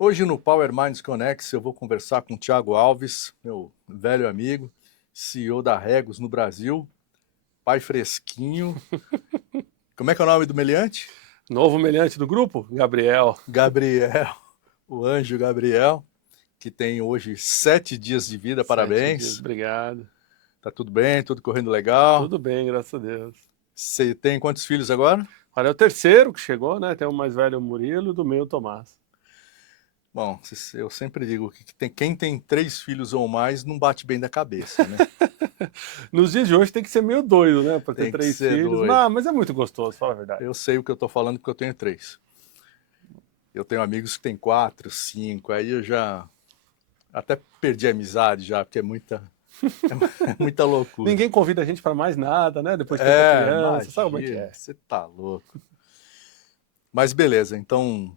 Hoje no Power Minds Connect eu vou conversar com o Thiago Alves, meu velho amigo, CEO da Regus no Brasil, pai fresquinho. Como é que é o nome do meliante? Novo meliante do grupo? Gabriel. Gabriel, o anjo Gabriel, que tem hoje 7 dias de vida, 7 dias, parabéns. obrigado. Tá tudo bem, tudo correndo legal. Tudo bem, graças a Deus. Você tem quantos filhos agora? Olha, é o terceiro que chegou, né? Tem o mais velho, o Murilo, e do meio, o Tomás. Bom, eu sempre digo que quem tem 3 filhos ou mais não bate bem da cabeça, né? Nos dias de hoje tem que ser meio doido, né? Pra ter Tem que 3 ser filhos. doido. Mas é muito gostoso, fala a verdade. Eu sei o que eu tô falando porque eu tenho 3. Eu tenho amigos que têm 4, 5, aí eu já até perdi a amizade já, porque é muita loucura. Ninguém convida a gente pra mais nada, né? Depois de tanta criança, sabe como é que Imagina, é? você tá louco. Mas beleza, então,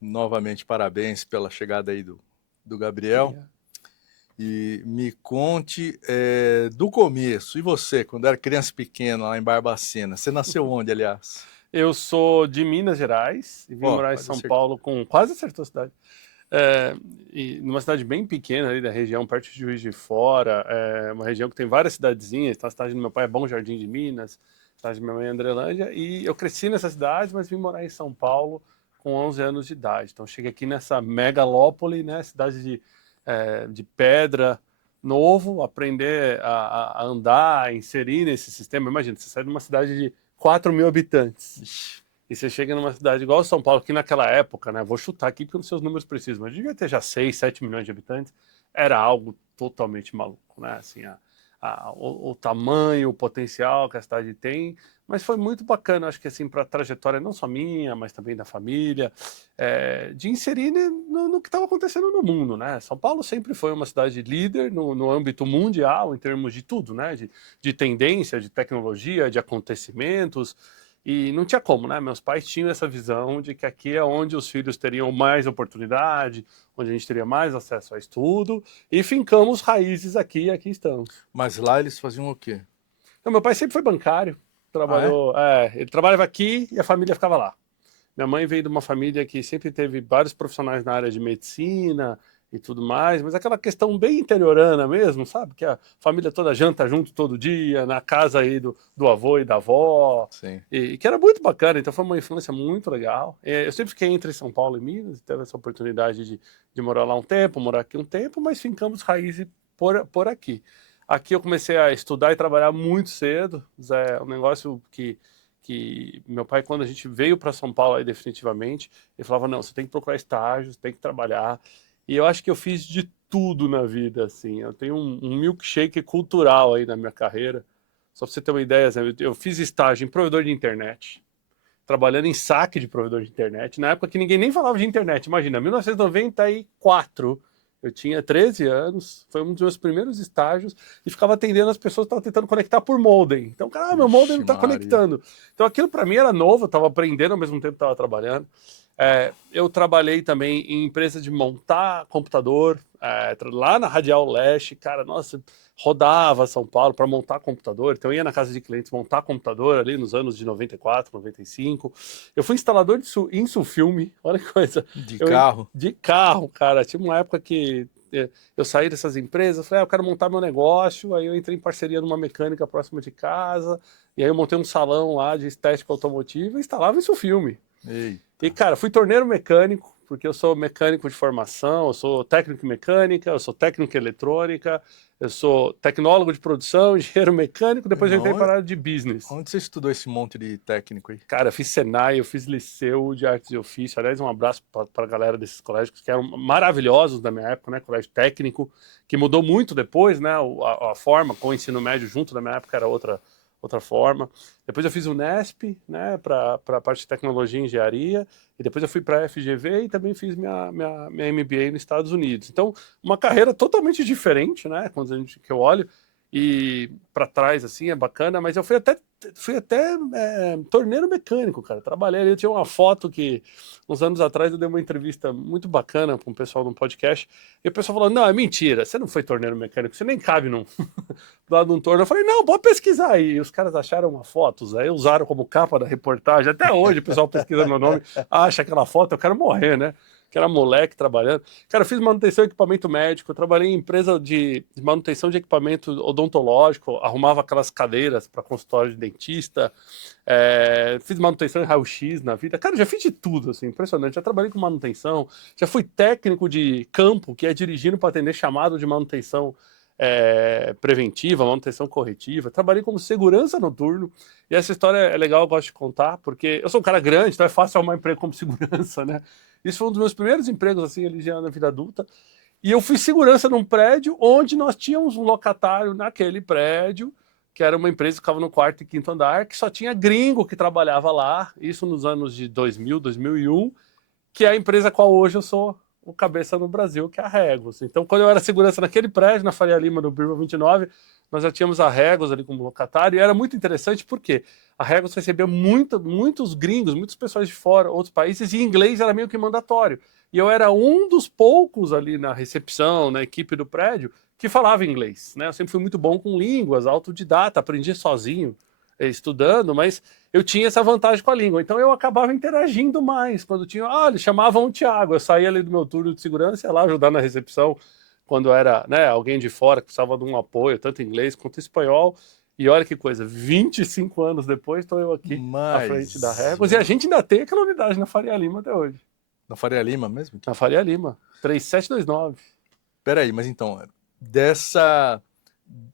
novamente parabéns pela chegada aí do Gabriel. Obrigado. E me conte do começo, e você, quando era criança pequena lá em Barbacena, você nasceu onde, aliás? Eu sou de Minas Gerais e vim Ó, morar em quase São acertou. Paulo com quase acertou a cidade. E numa cidade bem pequena ali da região, perto de Juiz de Fora, uma região que tem várias cidadezinhas. Então a cidade do meu pai é Bom Jardim de Minas, a cidade da minha mãe é Andrelândia, e eu cresci nessa cidade, mas vim morar em São Paulo com 11 anos de idade. Então cheguei aqui nessa megalópole, né, cidade de pedra, novo, aprender a andar, a inserir nesse sistema. Imagina, você sai de uma cidade de 4 mil habitantes. Ixi, E você chega numa cidade igual São Paulo, que naquela época, né? Vou chutar aqui porque eu não sei os números precisos, mas devia ter já 6, 7 milhões de habitantes. Era algo totalmente maluco, né? Assim, o tamanho, o potencial que a cidade tem. Mas foi muito bacana, acho que assim, para a trajetória não só minha, mas também da família, de inserir no que estava acontecendo no mundo, né? São Paulo sempre foi uma cidade líder no âmbito mundial, em termos de tudo, né? De tendência, de tecnologia, de acontecimentos. E não tinha como, né? Meus pais tinham essa visão de que aqui é onde os filhos teriam mais oportunidade, onde a gente teria mais acesso a estudo, e fincamos raízes aqui e aqui estamos. mas lá eles faziam o quê? Então, meu pai sempre foi bancário, Ah, é? trabalhou, ele trabalhava aqui e a família ficava lá. Minha mãe veio de uma família que sempre teve vários profissionais na área de medicina e tudo mais, mas aquela questão bem interiorana mesmo, sabe? Que a família toda janta junto todo dia, na casa aí do avô e da avó, Sim. e que era muito bacana, então foi uma infância muito legal. Eu sempre fiquei entre São Paulo e Minas, teve essa oportunidade de morar lá um tempo, morar aqui um tempo, mas fincamos raízes por aqui. Aqui eu comecei a estudar e trabalhar muito cedo, é um negócio que meu pai, quando a gente veio para São Paulo aí definitivamente, ele falava, não, você tem que procurar estágios, tem que trabalhar. E eu acho que eu fiz de tudo na vida, assim. Eu tenho um milkshake cultural aí na minha carreira. Só para você ter uma ideia, eu fiz estágio em provedor de internet, trabalhando em saque de provedor de internet, na época que ninguém nem falava de internet. Imagina, 1994, eu tinha 13 anos, foi um dos meus primeiros estágios e ficava atendendo as pessoas que estavam tentando conectar por modem. Então, cara, meu modem não Vixe está Maria. conectando. Então, aquilo para mim era novo, eu estava aprendendo ao mesmo tempo que estava trabalhando. Eu trabalhei também em empresa de montar computador, lá na Radial Leste, cara, nossa, rodava São Paulo para montar computador, então eu ia na casa de clientes montar computador ali nos anos de 94, 95. Eu fui instalador de Insufilme, olha que coisa. De Eu, carro? de carro, cara, tinha uma época que eu saí dessas empresas, falei, eu quero montar meu negócio, aí eu entrei em parceria numa mecânica próxima de casa, e aí eu montei um salão lá de estética automotiva e instalava Insufilme. E, Eita. cara, fui torneiro mecânico, porque eu sou mecânico de formação, eu sou técnico em mecânica, eu sou técnico em eletrônica, eu sou tecnólogo de produção, engenheiro mecânico, depois eu entrei Não, para a área de business. onde você estudou esse monte de técnico aí? Cara, eu fiz Senai, eu fiz Liceu de Artes e Ofício. Aliás, um abraço para a galera desses colégios que eram maravilhosos da minha época, né? Colégio técnico, que mudou muito depois, né? A forma com o ensino médio junto da minha época era outra forma. Depois eu fiz o Nesp, né, para a parte de tecnologia e engenharia, e depois eu fui para a FGV e também fiz minha MBA nos Estados Unidos. Então, uma carreira totalmente diferente, né, quando que eu olho, e para trás, assim, é bacana, mas eu fui até torneiro mecânico, cara. Trabalhei ali, eu tinha uma foto que, uns anos atrás, eu dei uma entrevista muito bacana para um pessoal num podcast, e o pessoal falou, não, é mentira, você não foi torneiro mecânico, você nem cabe num, do lado de um torno. Eu falei, não, pode pesquisar aí. E os caras acharam uma foto, aí usaram como capa da reportagem. Até hoje o pessoal pesquisa meu nome, acha aquela foto, eu quero morrer, né? que era moleque trabalhando. Cara, eu fiz manutenção de equipamento médico, eu trabalhei em empresa de manutenção de equipamento odontológico, arrumava aquelas cadeiras para consultório de dentista, fiz manutenção em raio-x na vida. Cara, já fiz de tudo, assim, impressionante. Já trabalhei com manutenção, já fui técnico de campo, que é dirigindo para atender chamado de manutenção preventiva, manutenção corretiva. Trabalhei como segurança noturno. E essa história é legal, eu gosto de contar, porque eu sou um cara grande, então é fácil arrumar emprego como segurança, né? Isso foi um dos meus primeiros empregos, assim, ali já na vida adulta. E eu fui segurança num prédio onde nós tínhamos um locatário naquele prédio, que era uma empresa que ficava no quarto e quinto andar, que só tinha gringo que trabalhava lá, isso nos anos de 2000, 2001, que é a empresa a qual hoje eu sou o cabeça no Brasil, que é a Regos. Então, quando eu era segurança naquele prédio, na Faria Lima, no Birma 29, nós já tínhamos a Regos ali como locatário, e era muito interessante porque a Regos recebia muitos gringos, muitas pessoas de fora, outros países, e inglês era meio que mandatório. E eu era um dos poucos ali na recepção, na equipe do prédio, que falava inglês, né? Eu sempre fui muito bom com línguas, autodidata, aprendi sozinho, estudando, mas eu tinha essa vantagem com a língua, então eu acabava interagindo mais, quando tinha, eles chamavam o Thiago, eu saía ali do meu turno de segurança, ia lá ajudar na recepção, quando era, né, alguém de fora que precisava de um apoio, tanto em inglês quanto em espanhol, e olha que coisa, 25 anos depois estou eu aqui à frente da Regos, e a gente ainda tem aquela unidade na Faria Lima até hoje. Na Faria Lima mesmo? Na Faria Lima, 3729. Peraí, mas então,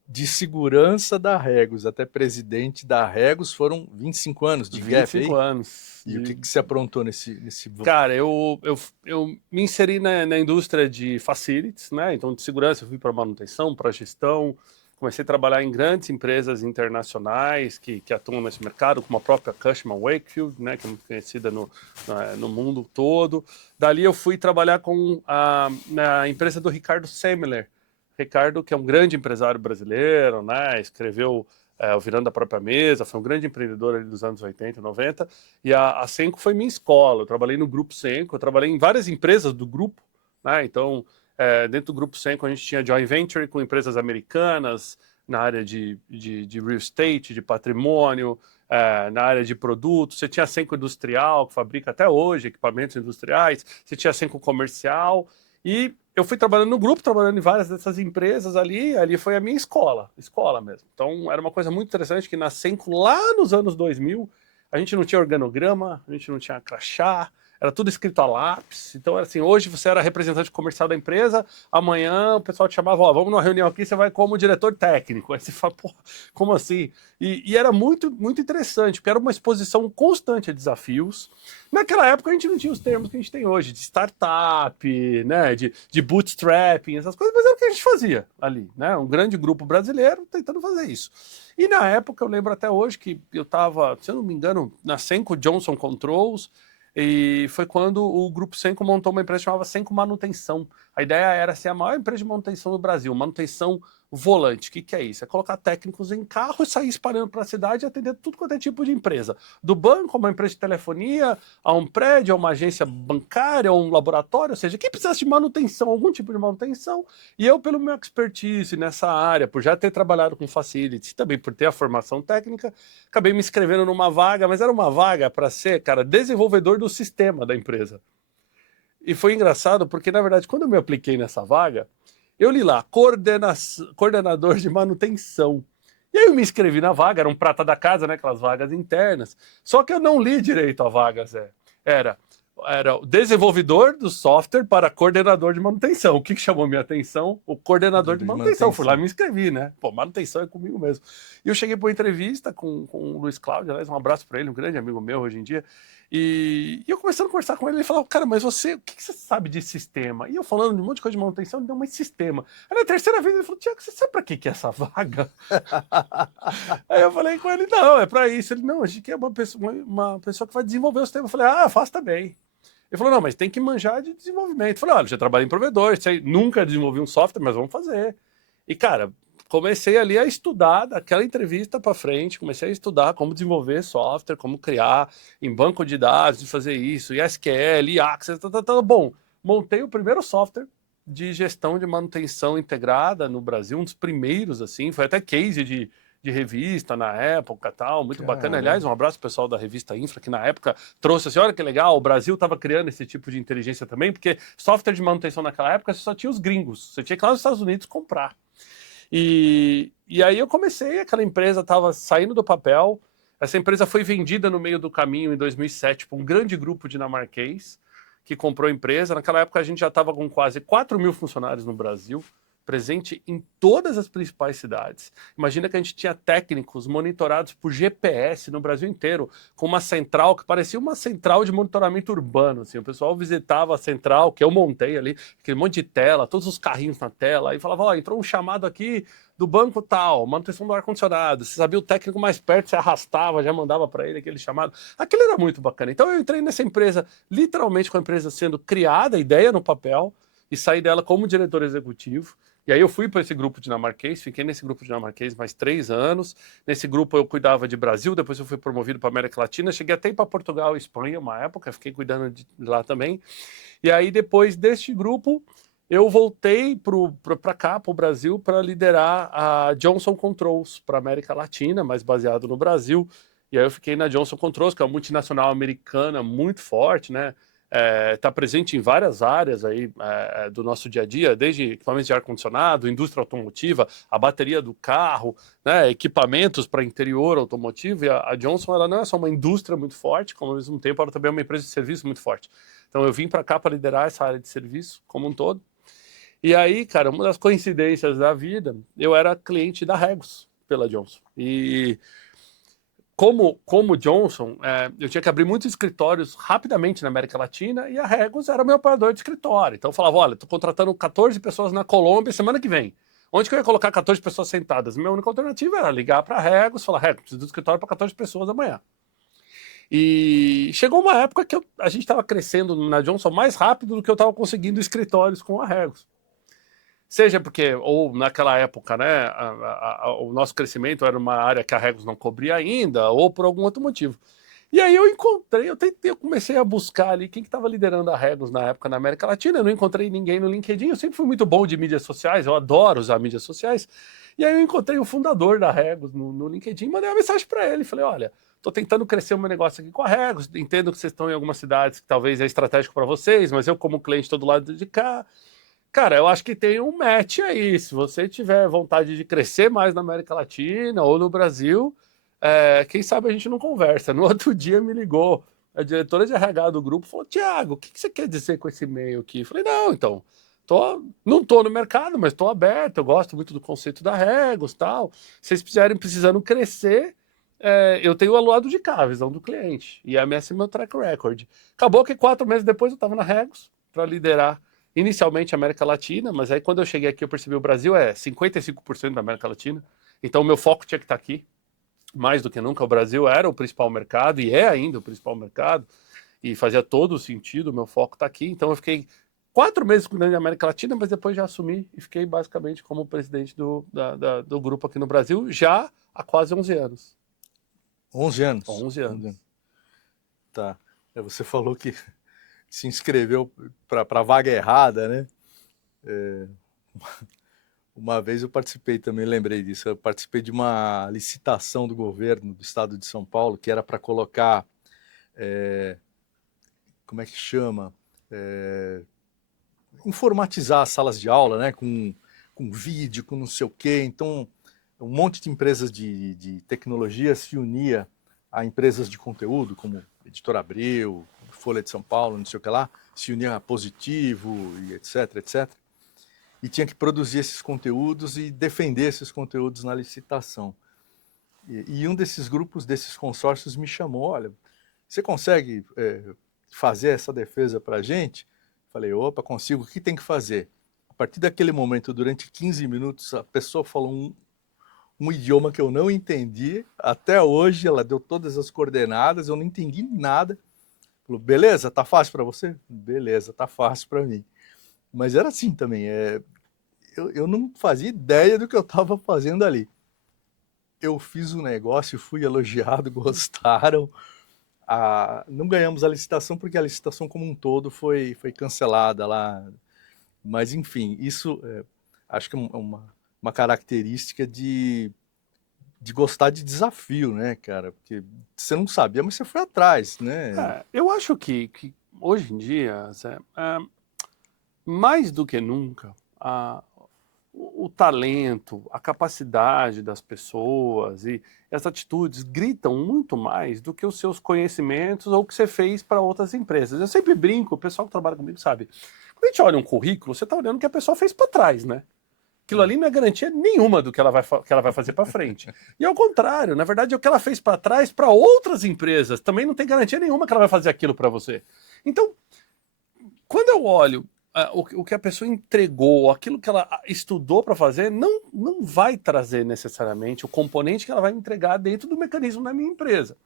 de segurança da Regos até presidente da Regos foram 25 anos de gap aí? 25 anos. E o que você aprontou nesse... Cara, eu me inseri na indústria de facilities, né? Então, de segurança, eu fui para manutenção, para gestão, comecei a trabalhar em grandes empresas internacionais que atuam nesse mercado, como a própria Cushman Wakefield, né? Que é muito conhecida no mundo todo. Dali eu fui trabalhar na empresa do Ricardo Semler. Ricardo, que é um grande empresário brasileiro, né? Escreveu o Virando a Própria Mesa, foi um grande empreendedor ali dos anos 80, 90, e a Senco foi minha escola. Eu trabalhei no Grupo Senco, eu trabalhei em várias empresas do grupo, né? Então, dentro do Grupo Senco, a gente tinha joint venture com empresas americanas na área de real estate, de patrimônio, na área de produtos. Você tinha a Senco Industrial, que fabrica até hoje equipamentos industriais, você tinha a Senco Comercial, e eu fui trabalhando no grupo, trabalhando em várias dessas empresas ali foi a minha escola mesmo. Então era uma coisa muito interessante que na Senco, lá nos anos 2000, a gente não tinha organograma, a gente não tinha crachá, era tudo escrito a lápis. Então era assim, hoje você era representante comercial da empresa, amanhã o pessoal te chamava, vamos numa reunião aqui, você vai como diretor técnico. Aí você fala, pô, como assim? E era muito, muito interessante, porque era uma exposição constante a desafios. Naquela época a gente não tinha os termos que a gente tem hoje, de startup, né, de bootstrapping, essas coisas, mas era o que a gente fazia ali, né? Um grande grupo brasileiro tentando fazer isso. E na época, eu lembro até hoje que eu estava, se eu não me engano, na Senco Johnson Controls, e foi quando o Grupo Senco montou uma empresa que chamava Senco Manutenção. A ideia era ser a maior empresa de manutenção do Brasil, manutenção volante. O que é isso? É colocar técnicos em carro e sair espalhando para a cidade e atender tudo quanto é tipo de empresa. Do banco, a uma empresa de telefonia, a um prédio, a uma agência bancária, a um laboratório, ou seja, quem precisasse de manutenção, algum tipo de manutenção. E eu, pelo meu expertise nessa área, por já ter trabalhado com facilities, também por ter a formação técnica, acabei me inscrevendo numa vaga, mas era uma vaga para ser, cara, desenvolvedor do sistema da empresa. E foi engraçado porque, na verdade, quando eu me apliquei nessa vaga, eu li lá, coordenador de manutenção. E aí eu me inscrevi na vaga, era um prata da casa, né, aquelas vagas internas. Só que eu não li direito a vaga, Zé. Era o desenvolvedor do software para coordenador de manutenção. O que chamou minha atenção? O coordenador de manutenção. Fui lá e me inscrevi, né? Pô, manutenção é comigo mesmo. E eu cheguei para uma entrevista com o Luiz Cláudio, aliás, um abraço para ele, um grande amigo meu hoje em dia. E eu começando a conversar com ele, ele falou, cara, mas o que você sabe de sistema? E eu falando de um monte de coisa de manutenção, ele deu, mas sistema. Aí na terceira vez ele falou, Tiago, você sabe para que é essa vaga? Aí eu falei com ele, não, é para isso. Ele, não, a gente quer uma pessoa que vai desenvolver o sistema. Eu falei, faço também. Ele falou, não, mas tem que manjar de desenvolvimento. Eu falei, olha, já trabalhei em provedor, nunca desenvolvi um software, mas vamos fazer. E, cara, comecei ali a estudar daquela entrevista para frente, comecei a estudar como desenvolver software, como criar em banco de dados, de fazer isso, e SQL, e Access, Bom, montei o primeiro software de gestão de manutenção integrada no Brasil, um dos primeiros, assim, foi até case de revista na época, tal, muito bacana. Caramba. Aliás, um abraço pro pessoal da revista Infra, que na época trouxe assim, olha que legal, o Brasil estava criando esse tipo de inteligência também, porque software de manutenção naquela época você só tinha os gringos, você tinha que ir lá nos Estados Unidos comprar. E aí eu comecei, aquela empresa estava saindo do papel, essa empresa foi vendida no meio do caminho em 2007 para um grande grupo dinamarquês que comprou a empresa. Naquela época a gente já estava com quase 4.000 funcionários no Brasil, presente em todas as principais cidades. Imagina que a gente tinha técnicos monitorados por GPS no Brasil inteiro, com uma central que parecia uma central de monitoramento urbano. Assim. O pessoal visitava a central, que eu montei ali, aquele monte de tela, todos os carrinhos na tela, e falava, ó, entrou um chamado aqui do banco tal, manutenção do ar-condicionado. Você sabia o técnico mais perto, você arrastava, já mandava para ele aquele chamado. Aquilo era muito bacana. Então eu entrei nessa empresa, literalmente com a empresa sendo criada, a ideia no papel, e saí dela como diretor executivo. E aí eu fui para esse grupo dinamarquês, fiquei nesse grupo dinamarquês mais 3 anos. Nesse grupo eu cuidava de Brasil, depois eu fui promovido para América Latina, cheguei até para Portugal e Espanha uma época, fiquei cuidando de lá também. E aí depois deste grupo eu voltei para cá, para o Brasil, para liderar a Johnson Controls para América Latina, mas baseado no Brasil. E aí eu fiquei na Johnson Controls, que é uma multinacional americana muito forte, né? Está presente em várias áreas aí do nosso dia a dia, desde equipamentos de ar-condicionado, indústria automotiva, a bateria do carro, né, equipamentos para interior automotivo. E a Johnson ela não é só uma indústria muito forte, como ao mesmo tempo ela também é uma empresa de serviço muito forte. Então eu vim para cá para liderar essa área de serviço como um todo. E aí, cara, uma das coincidências da vida, eu era cliente da Regus pela Johnson. E como Johnson, eu tinha que abrir muitos escritórios rapidamente na América Latina e a Regus era meu operador de escritório. Então eu falava, olha, estou contratando 14 pessoas na Colômbia semana que vem. Onde que eu ia colocar 14 pessoas sentadas? Minha única alternativa era ligar para a Regus e falar, Regus, preciso do escritório para 14 pessoas amanhã. E chegou uma época que a gente estava crescendo na Johnson mais rápido do que eu estava conseguindo escritórios com a Regus. Seja porque, ou naquela época, né, o nosso crescimento era uma área que a Regus não cobria ainda, ou por algum outro motivo. E aí eu comecei a buscar ali quem que estava liderando a Regus na época na América Latina, eu não encontrei ninguém no LinkedIn, eu sempre fui muito bom de mídias sociais, eu adoro usar mídias sociais, e aí eu encontrei o fundador da Regus no LinkedIn, mandei uma mensagem para ele, falei, olha, estou tentando crescer o meu negócio aqui com a Regus, entendo que vocês estão em algumas cidades que talvez é estratégico para vocês, mas eu como cliente estou do lado de cá. Cara, eu acho que tem um match aí. Se você tiver vontade de crescer mais na América Latina ou no Brasil, quem sabe a gente não conversa. No outro dia me ligou a diretora de RH do grupo, falou, Thiago, o que você quer dizer com esse e-mail aqui? Eu falei, não, então, não estou no mercado, mas estou aberto, eu gosto muito do conceito da Regus, tal. Se vocês precisando crescer, eu tenho o lado de cá, a visão do cliente. E esse é meu track record. Acabou que 4 meses depois eu estava na Regus para liderar inicialmente a América Latina, mas aí quando eu cheguei aqui eu percebi o Brasil é 55% da América Latina, então o meu foco tinha que estar aqui, mais do que nunca. O Brasil era o principal mercado e é ainda o principal mercado, e fazia todo o sentido o meu foco estar aqui, então eu fiquei 4 meses cuidando da América Latina, mas depois já assumi e fiquei basicamente como presidente do grupo aqui no Brasil, já há quase 11 anos. 11 anos? 11 anos. 11 anos. Tá. Você falou que se inscreveu para a vaga errada, né? Uma vez eu participei também, lembrei disso, eu participei de uma licitação do governo do estado de São Paulo, que era para colocar, como é que chama? Informatizar as salas de aula, né? Com vídeo, com não sei o quê. Então, um monte de empresas de tecnologia se unia a empresas de conteúdo, como Editora Abril, Folha de São Paulo, não sei o que lá, se unia a Positivo, e etc, etc. E tinha que produzir esses conteúdos e defender esses conteúdos na licitação. E um desses grupos, desses consórcios, me chamou, olha, você consegue fazer essa defesa para a gente? Falei, opa, consigo, o que tem que fazer? A partir daquele momento, durante 15 minutos, a pessoa falou um idioma que eu não entendi, até hoje ela deu todas as coordenadas, eu não entendi nada. Falou, beleza, tá fácil para você? Beleza, tá fácil para mim. Mas era assim também, eu não fazia ideia do que eu estava fazendo ali. Eu fiz um negócio, fui elogiado, gostaram. Não ganhamos a licitação porque a licitação como um todo foi cancelada lá. Mas enfim, isso acho que é uma característica de gostar de desafio, né, cara? Porque você não sabia, mas você foi atrás, né? Eu acho que hoje em dia, Zé, mais do que nunca, o talento, a capacidade das pessoas e as atitudes gritam muito mais do que os seus conhecimentos ou o que você fez para outras empresas. Eu sempre brinco, o pessoal que trabalha comigo sabe, quando a gente olha um currículo, você está olhando o que a pessoa fez para trás, né? Aquilo ali não é garantia nenhuma do que ela vai fazer para frente. E ao contrário, na verdade, o que ela fez para trás para outras empresas também não tem garantia nenhuma que ela vai fazer aquilo para você. Então, quando eu olho o que a pessoa entregou, aquilo que ela estudou para fazer, não vai trazer necessariamente o componente que ela vai entregar dentro do mecanismo da minha empresa.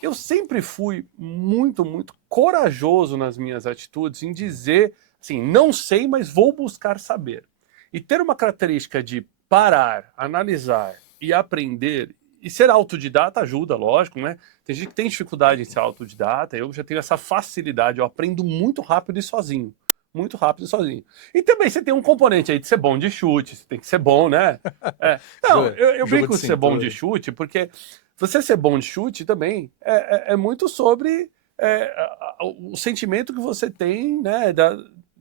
Eu sempre fui muito, muito corajoso nas minhas atitudes em dizer, assim, não sei, mas vou buscar saber. E ter uma característica de parar, analisar e aprender, e ser autodidata ajuda, lógico, né? Tem gente que tem dificuldade em ser autodidata, eu já tenho essa facilidade, eu aprendo muito rápido e sozinho. Muito rápido e sozinho. E também você tem um componente aí de ser bom de chute, você tem que ser bom, né? Não, eu brinco com ser bom de chute, porque você ser bom de chute também é muito sobre o sentimento que você tem, né,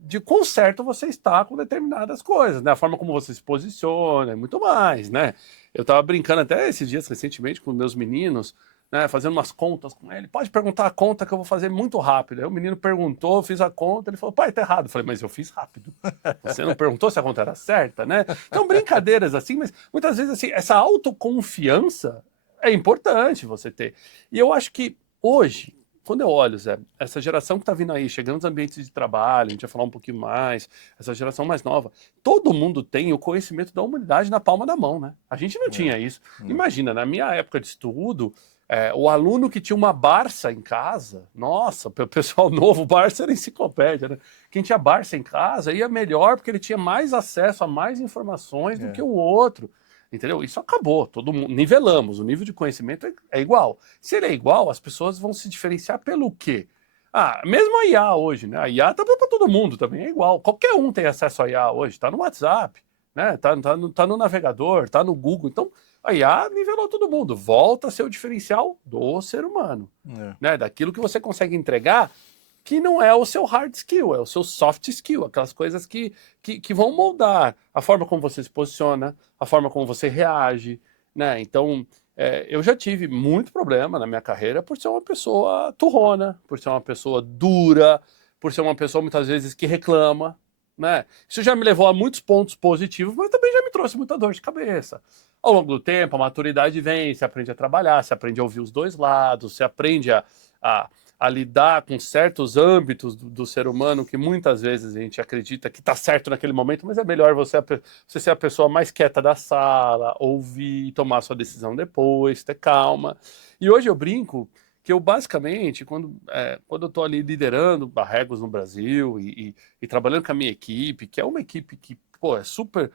de quão certo você está com determinadas coisas, né? A forma como você se posiciona, muito mais, né? Eu tava brincando até esses dias recentemente com meus meninos, né, fazendo umas contas com ele. Pode perguntar a conta que eu vou fazer muito rápido. Aí o menino perguntou, eu fiz a conta, ele falou, pai, tá errado. Eu falei, mas eu fiz rápido. Você não perguntou se a conta era certa, né? Então, brincadeiras assim, mas muitas vezes assim, essa autoconfiança é importante você ter. E eu acho que hoje, quando eu olho, Zé, essa geração que está vindo aí, chegando nos ambientes de trabalho, a gente vai falar um pouquinho mais, essa geração mais nova, todo mundo tem o conhecimento da humanidade na palma da mão, né? A gente não tinha isso. Imagina, na minha época de estudo, o aluno que tinha uma Barça em casa, nossa, o pessoal novo, Barça era enciclopédia, né? Quem tinha Barça em casa ia melhor porque ele tinha mais acesso a mais informações do que o outro. Entendeu? Isso acabou, todo mundo, nivelamos, o nível de conhecimento é igual. Se ele é igual, as pessoas vão se diferenciar pelo quê? Mesmo a IA hoje, né? A IA tá para todo mundo também, é igual. Qualquer um tem acesso a IA hoje, tá no WhatsApp, né? Tá no navegador, tá no Google. Então, a IA nivelou todo mundo. Volta a ser o diferencial do ser humano, né? Daquilo que você consegue entregar, que não é o seu hard skill, é o seu soft skill, aquelas coisas que vão moldar a forma como você se posiciona, a forma como você reage, né? Então, eu já tive muito problema na minha carreira por ser uma pessoa turrona, por ser uma pessoa dura, por ser uma pessoa muitas vezes que reclama, né? Isso já me levou a muitos pontos positivos, mas também já me trouxe muita dor de cabeça. Ao longo do tempo, a maturidade vem, você aprende a trabalhar, você aprende a ouvir os dois lados, você aprende a lidar com certos âmbitos do ser humano que muitas vezes a gente acredita que está certo naquele momento, mas é melhor você ser a pessoa mais quieta da sala, ouvir, tomar sua decisão depois, ter calma. E hoje eu brinco que eu basicamente, quando eu estou ali liderando a Regos no Brasil e trabalhando com a minha equipe, que é uma equipe que é super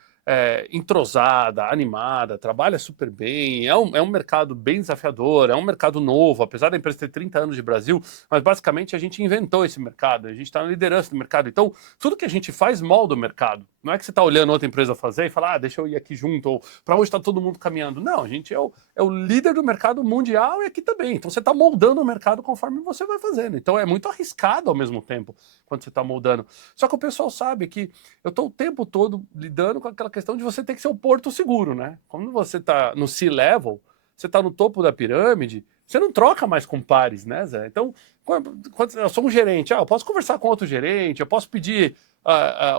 entrosada, animada, trabalha super bem, é um mercado bem desafiador, é um mercado novo, apesar da empresa ter 30 anos de Brasil, mas basicamente a gente inventou esse mercado, a gente está na liderança do mercado, então tudo que a gente faz molda o mercado. Não é que você está olhando outra empresa fazer e fala, deixa eu ir aqui junto, ou para onde está todo mundo caminhando. Não, a gente é o líder do mercado mundial e aqui também. Então você está moldando o mercado conforme você vai fazendo. Então é muito arriscado ao mesmo tempo quando você está moldando. Só que o pessoal sabe que eu estou o tempo todo lidando com aquela questão de você ter que ser o porto seguro, né? Quando você está no C-level, você está no topo da pirâmide, você não troca mais com pares, né, Zé? Então, quando eu sou um gerente, eu posso conversar com outro gerente, eu posso pedir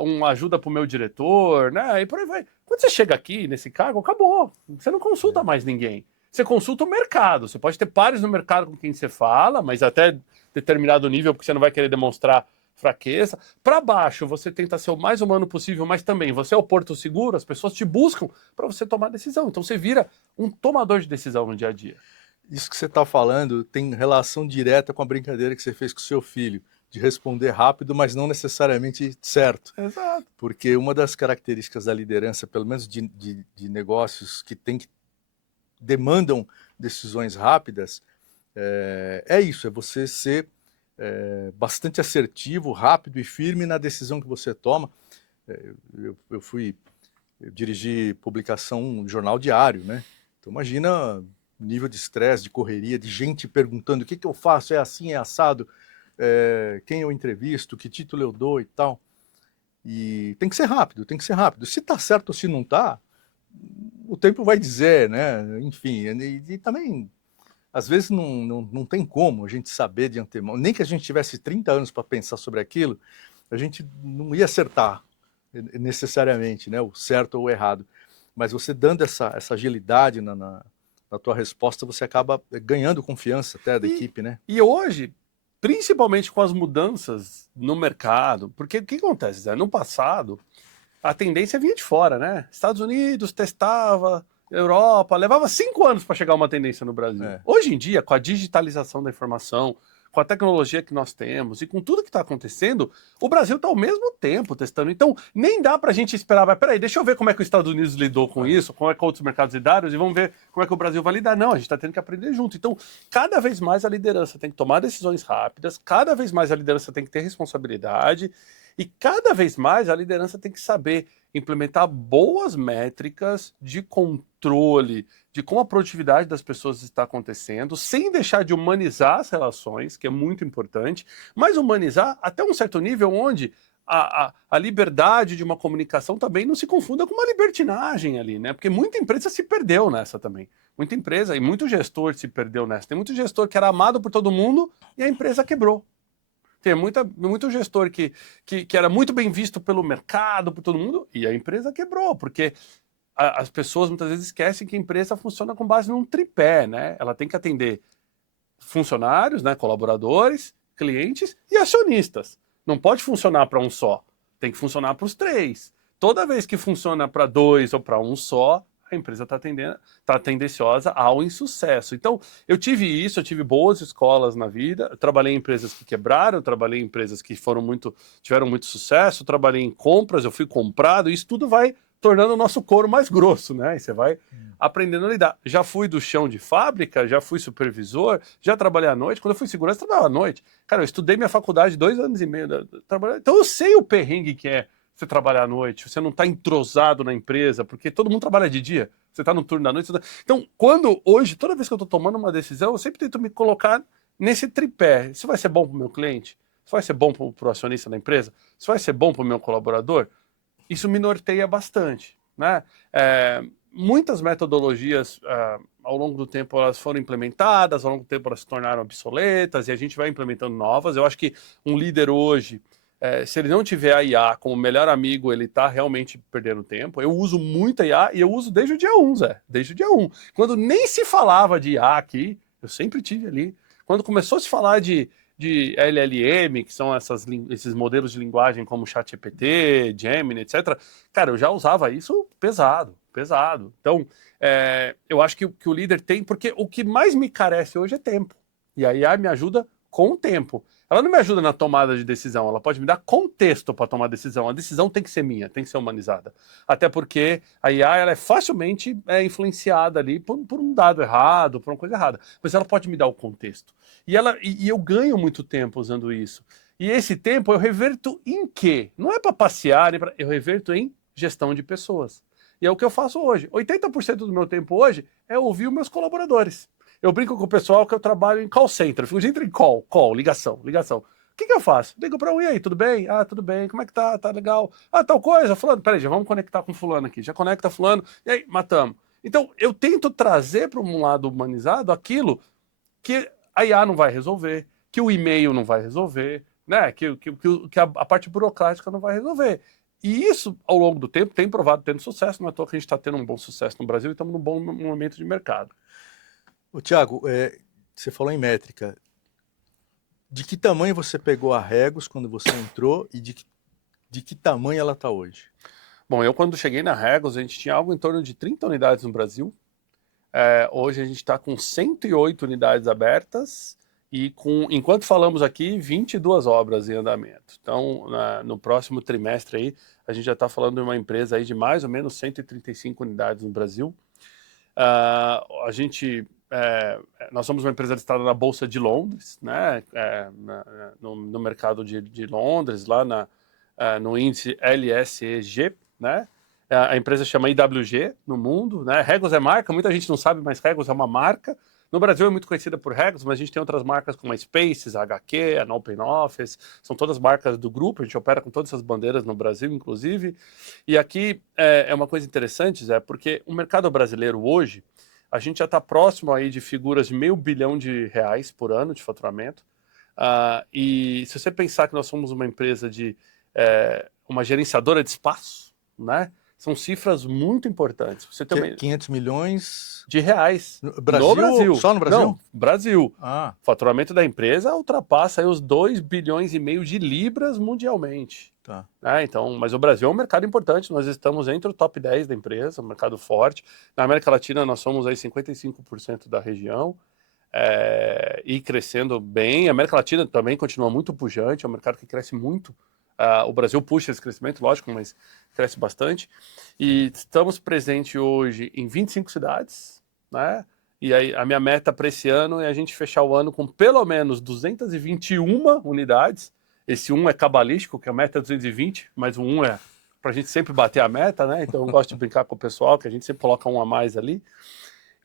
uma ajuda para o meu diretor, né? E por aí vai. Quando você chega aqui nesse cargo, acabou. Você não consulta mais ninguém. Você consulta o mercado. Você pode ter pares no mercado com quem você fala, mas até determinado nível, porque você não vai querer demonstrar fraqueza. Para baixo, você tenta ser o mais humano possível, mas também você é o porto seguro, as pessoas te buscam para você tomar decisão. Então você vira um tomador de decisão no dia a dia. Isso que você está falando tem relação direta com a brincadeira que você fez com o seu filho, de responder rápido, mas não necessariamente certo. Exato. Porque uma das características da liderança, pelo menos de negócios que demandam decisões rápidas, é isso, é você ser bastante assertivo, rápido e firme na decisão que você toma. Eu dirigi publicação, um jornal diário, né? Então, imagina nível de estresse, de correria, de gente perguntando o que eu faço, é assim, é assado, quem eu entrevisto, que título eu dou e tal. E tem que ser rápido, tem que ser rápido. Se tá certo ou se não tá, o tempo vai dizer, né? Enfim, e também, às vezes não tem como a gente saber de antemão, nem que a gente tivesse 30 anos para pensar sobre aquilo, a gente não ia acertar necessariamente, né? O certo ou o errado. Mas você dando essa agilidade na tua resposta, você acaba ganhando confiança até da equipe, né? E hoje, principalmente com as mudanças no mercado, porque o que acontece, Zé? No passado, a tendência vinha de fora, né? Estados Unidos testava, Europa, levava 5 anos para chegar uma tendência no Brasil. Hoje em dia, com a digitalização da informação, com a tecnologia que nós temos e com tudo que está acontecendo, o Brasil está ao mesmo tempo testando. Então, nem dá para a gente esperar, mas peraí, deixa eu ver como é que os Estados Unidos lidou com isso, como é que outros mercados lidaram, e vamos ver como é que o Brasil vai lidar. Não, a gente está tendo que aprender junto. Então, cada vez mais a liderança tem que tomar decisões rápidas, cada vez mais a liderança tem que ter responsabilidade, e cada vez mais a liderança tem que saber implementar boas métricas de controle de como a produtividade das pessoas está acontecendo, sem deixar de humanizar as relações, que é muito importante, mas humanizar até um certo nível onde a liberdade de uma comunicação também não se confunda com uma libertinagem ali, né? Porque muita empresa se perdeu nessa também. Muita empresa e muito gestor se perdeu nessa. Tem muito gestor que era amado por todo mundo e a empresa quebrou. Tem muito gestor que era muito bem visto pelo mercado, por todo mundo, e a empresa quebrou, porque as pessoas muitas vezes esquecem que a empresa funciona com base num tripé, né? Ela tem que atender funcionários, né, colaboradores, clientes e acionistas. Não pode funcionar para um só, tem que funcionar para os três. Toda vez que funciona para dois ou para um só, a empresa está tendenciosa ao insucesso. Então, eu tive boas escolas na vida, eu trabalhei em empresas que quebraram, eu trabalhei em empresas que tiveram muito sucesso, eu trabalhei em compras, eu fui comprado, e isso tudo vai tornando o nosso couro mais grosso, né? E você vai aprendendo a lidar. Já fui do chão de fábrica, já fui supervisor, já trabalhei à noite. Quando eu fui segurança, eu trabalhava à noite. Cara, eu estudei minha faculdade 2 anos e meio. Então eu sei o perrengue que é você trabalhar à noite, você não está entrosado na empresa, porque todo mundo trabalha de dia, você está no turno da noite. Então, hoje, toda vez que eu estou tomando uma decisão, eu sempre tento me colocar nesse tripé. Isso vai ser bom para o meu cliente? Isso vai ser bom para o acionista da empresa? Isso vai ser bom para o meu colaborador? Isso me norteia bastante, né? Muitas metodologias, ao longo do tempo, elas foram implementadas, ao longo do tempo elas se tornaram obsoletas, e a gente vai implementando novas. Eu acho que um líder hoje, se ele não tiver a IA como melhor amigo, ele está realmente perdendo tempo. Eu uso muito a IA, e eu uso desde o dia 1, Zé, desde o dia 1. Quando nem se falava de IA aqui, eu sempre tive ali. Quando começou a se falar de LLM, que são esses modelos de linguagem como ChatGPT, Gemini, etc. Cara, eu já usava isso pesado. Então, eu acho que o líder tem, porque o que mais me carece hoje é tempo. E a IA me ajuda com o tempo. Ela não me ajuda na tomada de decisão, ela pode me dar contexto para tomar decisão. A decisão tem que ser minha, tem que ser humanizada. Até porque a IA ela é facilmente influenciada ali por um dado errado, por uma coisa errada. Mas ela pode me dar o contexto. E eu ganho muito tempo usando isso. E esse tempo eu reverto em quê? Não é para passear, eu reverto em gestão de pessoas. E é o que eu faço hoje. 80% do meu tempo hoje é ouvir os meus colaboradores. Eu brinco com o pessoal que eu trabalho em call center. Eu fico sempre em call, ligação. O que eu faço? Ligo para um, e aí, tudo bem? Ah, tudo bem, como é que tá? Tá legal. Ah, tal coisa, fulano, peraí, já vamos conectar com fulano aqui. Já conecta fulano, e aí, matamos. Então, eu tento trazer para um lado humanizado aquilo que a IA não vai resolver, que o e-mail não vai resolver, né? Que a parte burocrática não vai resolver. E isso, ao longo do tempo, tem provado tendo sucesso. Não é à toa que a gente está tendo um bom sucesso no Brasil e estamos num bom momento de mercado. Ô, Thiago, você falou em métrica. De que tamanho você pegou a Regus quando você entrou e de que tamanho ela está hoje? Bom, eu quando cheguei na Regus, a gente tinha algo em torno de 30 unidades no Brasil. Hoje a gente está com 108 unidades abertas e enquanto falamos aqui, 22 obras em andamento. Então, no próximo trimestre aí, a gente já está falando de uma empresa aí de mais ou menos 135 unidades no Brasil. Nós somos uma empresa listada na Bolsa de Londres, né? No mercado de Londres, lá no índice LSEG, né? A empresa chama IWG no mundo, né? Regos é marca, muita gente não sabe, mas Regos é uma marca. No Brasil é muito conhecida por Regos, mas a gente tem outras marcas como a Spaces, a HQ, a Open Office, são todas marcas do grupo, a gente opera com todas essas bandeiras no Brasil, inclusive. E aqui é uma coisa interessante, Zé, porque o mercado brasileiro hoje, a gente já está próximo aí de figuras de R$500 bilhão por ano de faturamento. E se você pensar que nós somos uma empresa de uma gerenciadora de espaço, né? São cifras muito importantes. Você tem 500 milhões de reais Brasil, no Brasil. Só no Brasil? Não, Brasil. Ah. O faturamento da empresa ultrapassa aí os 2,5 bilhões de libras mundialmente. Tá. Então, mas o Brasil é um mercado importante, nós estamos entre o top 10 da empresa, um mercado forte. Na América Latina nós somos aí 55% da região e crescendo bem. A América Latina também continua muito pujante, é um mercado que cresce muito. O Brasil puxa esse crescimento, lógico, mas cresce bastante. E estamos presentes hoje em 25 cidades, né? E aí a minha meta para esse ano é a gente fechar o ano com pelo menos 221 unidades. Esse 1 é cabalístico, que a meta é 220, mas o 1 é para a gente sempre bater a meta, né? Então eu gosto de brincar com o pessoal, que a gente sempre coloca um a mais ali.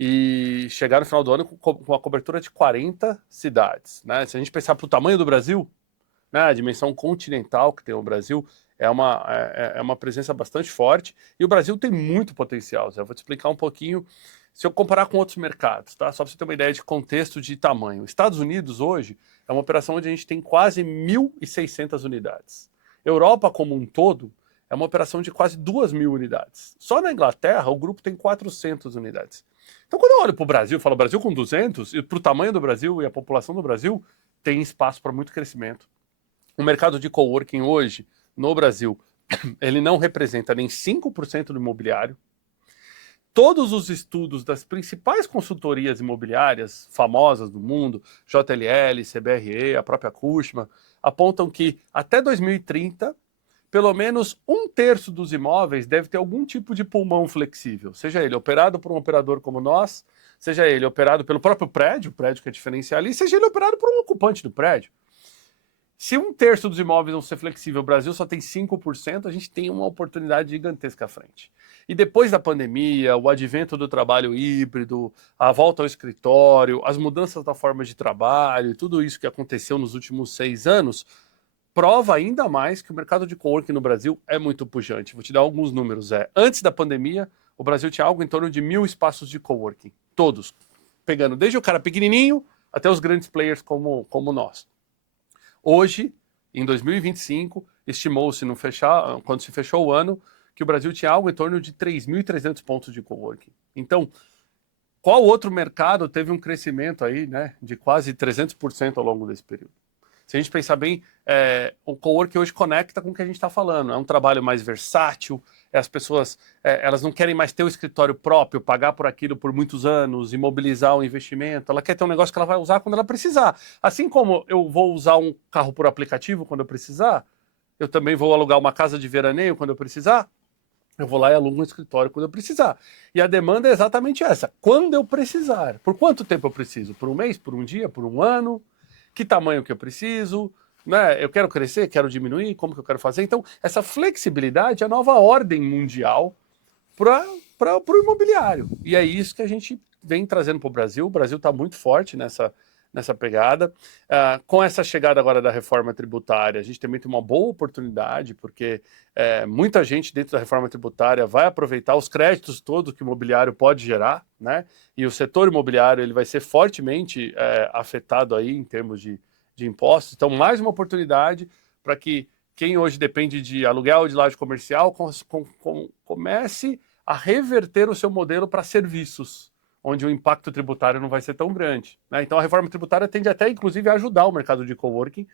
E chegar no final do ano com a cobertura de 40 cidades, né? Se a gente pensar para o tamanho do Brasil, a dimensão continental que tem o Brasil é uma presença bastante forte, e o Brasil tem muito potencial. Eu vou te explicar um pouquinho, se eu comparar com outros mercados, tá? Só para você ter uma ideia de contexto de tamanho. Estados Unidos hoje é uma operação onde a gente tem quase 1.600 unidades. Europa como um todo é uma operação de quase 2.000 unidades. Só na Inglaterra o grupo tem 400 unidades. Então quando eu olho para o Brasil, falo Brasil com 200, e para o tamanho do Brasil e a população do Brasil, tem espaço para muito crescimento. O mercado de coworking hoje, no Brasil, ele não representa nem 5% do imobiliário. Todos os estudos das principais consultorias imobiliárias famosas do mundo, JLL, CBRE, a própria Cushman, apontam que até 2030, pelo menos 1/3 dos imóveis deve ter algum tipo de pulmão flexível, seja ele operado por um operador como nós, seja ele operado pelo próprio prédio, o prédio que é diferencial ali, seja ele operado por um ocupante do prédio. Se 1/3 dos imóveis vão ser flexível, o Brasil só tem 5%, a gente tem uma oportunidade gigantesca à frente. E depois da pandemia, o advento do trabalho híbrido, a volta ao escritório, as mudanças da forma de trabalho, tudo isso que aconteceu nos últimos 6 anos, prova ainda mais que o mercado de coworking no Brasil é muito pujante. Vou te dar alguns números. Antes da pandemia, o Brasil tinha algo em torno de 1.000 espaços de coworking. Todos. Pegando desde o cara pequenininho até os grandes players como nós. Hoje, em 2025, estimou-se, quando se fechou o ano, que o Brasil tinha algo em torno de 3.300 pontos de coworking. Então, qual outro mercado teve um crescimento aí, né, de quase 300% ao longo desse período? Se a gente pensar bem, o coworking hoje conecta com o que a gente está falando. É um trabalho mais versátil, as pessoas elas não querem mais ter o escritório próprio, pagar por aquilo por muitos anos, imobilizar o investimento. Ela quer ter um negócio que ela vai usar quando ela precisar. Assim como eu vou usar um carro por aplicativo quando eu precisar, eu também vou alugar uma casa de veraneio quando eu precisar, eu vou lá e alugo um escritório quando eu precisar. E a demanda é exatamente essa, quando eu precisar. Por quanto tempo eu preciso? Por um mês? Por um dia? Por um ano? Que tamanho que eu preciso, né? Eu quero crescer, quero diminuir, como que eu quero fazer? Então, essa flexibilidade é a nova ordem mundial para o imobiliário. E é isso que a gente vem trazendo para o Brasil. O Brasil está muito forte nessa pegada. Com essa chegada agora da reforma tributária, a gente também tem uma boa oportunidade, porque muita gente dentro da reforma tributária vai aproveitar os créditos todos que o imobiliário pode gerar, né? E o setor imobiliário ele vai ser fortemente afetado aí em termos de impostos. Então, mais uma oportunidade para que quem hoje depende de aluguel ou de laje comercial comece a reverter o seu modelo para serviços, onde o impacto tributário não vai ser tão grande, né? Então a reforma tributária tende até, inclusive, a ajudar o mercado de coworking,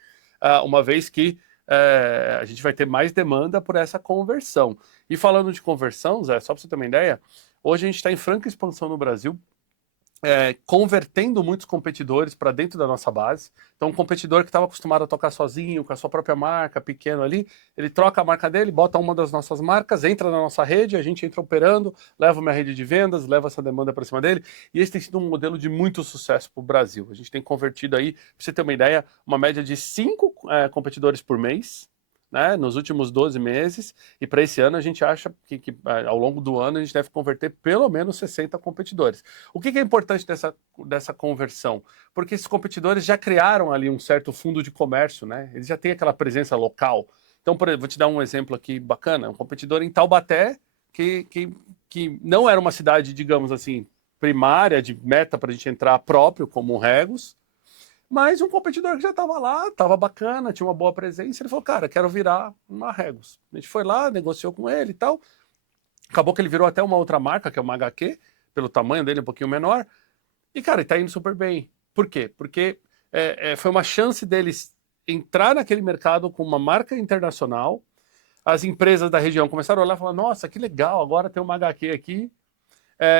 uma vez que a gente vai ter mais demanda por essa conversão. E falando de conversão, Zé, só para você ter uma ideia, hoje a gente está em franca expansão no Brasil, convertendo muitos competidores para dentro da nossa base. Então, um competidor que estava acostumado a tocar sozinho, com a sua própria marca, pequeno ali, ele troca a marca dele, bota uma das nossas marcas, entra na nossa rede, a gente entra operando, leva minha rede de vendas, leva essa demanda para cima dele, e esse tem sido um modelo de muito sucesso para o Brasil. A gente tem convertido aí, para você ter uma ideia, uma média de 5 competidores por mês, né, nos últimos 12 meses, e para esse ano a gente acha que ao longo do ano a gente deve converter pelo menos 60 competidores. O que é importante dessa conversão? Porque esses competidores já criaram ali um certo fundo de comércio, né? Eles já têm aquela presença local. Então, por exemplo, vou te dar um exemplo aqui bacana, um competidor em Taubaté, que não era uma cidade, digamos assim, primária, de meta para a gente entrar próprio, como o Regos, mas um competidor que já estava lá, estava bacana, tinha uma boa presença, ele falou, cara, quero virar uma Regos. A gente foi lá, negociou com ele e tal, acabou que ele virou até uma outra marca, que é uma HQ, pelo tamanho dele um pouquinho menor, e, cara, ele tá indo super bem. Por quê? Porque foi uma chance deles entrar naquele mercado com uma marca internacional, as empresas da região começaram a olhar e falar, nossa, que legal, agora tem uma HQ aqui,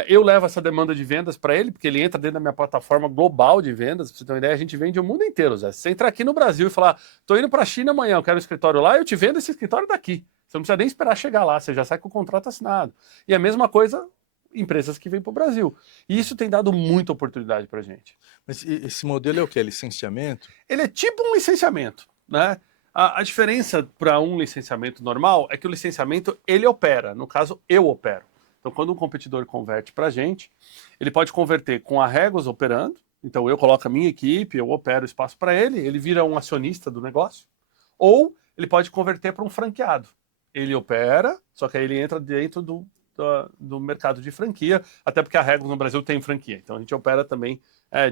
eu levo essa demanda de vendas para ele, porque ele entra dentro da minha plataforma global de vendas. Pra você ter uma ideia, a gente vende o mundo inteiro, Zé. Se você entrar aqui no Brasil e falar, tô indo para a China amanhã, eu quero um escritório lá, eu te vendo esse escritório daqui. Você não precisa nem esperar chegar lá, você já sai com o contrato assinado. E a mesma coisa, empresas que vêm para o Brasil. E isso tem dado muita oportunidade para a gente. Mas esse modelo é o quê? Licenciamento? Ele é tipo um licenciamento, né? A diferença para um licenciamento normal é que o licenciamento, ele opera. No caso, eu opero. Então, quando um competidor converte para a gente, ele pode converter com a Regos operando. Então, eu coloco a minha equipe, eu opero o espaço para ele vira um acionista do negócio. Ou ele pode converter para um franqueado. Ele opera, só que aí ele entra dentro do mercado de franquia, até porque a Regos no Brasil tem franquia. Então, a gente opera também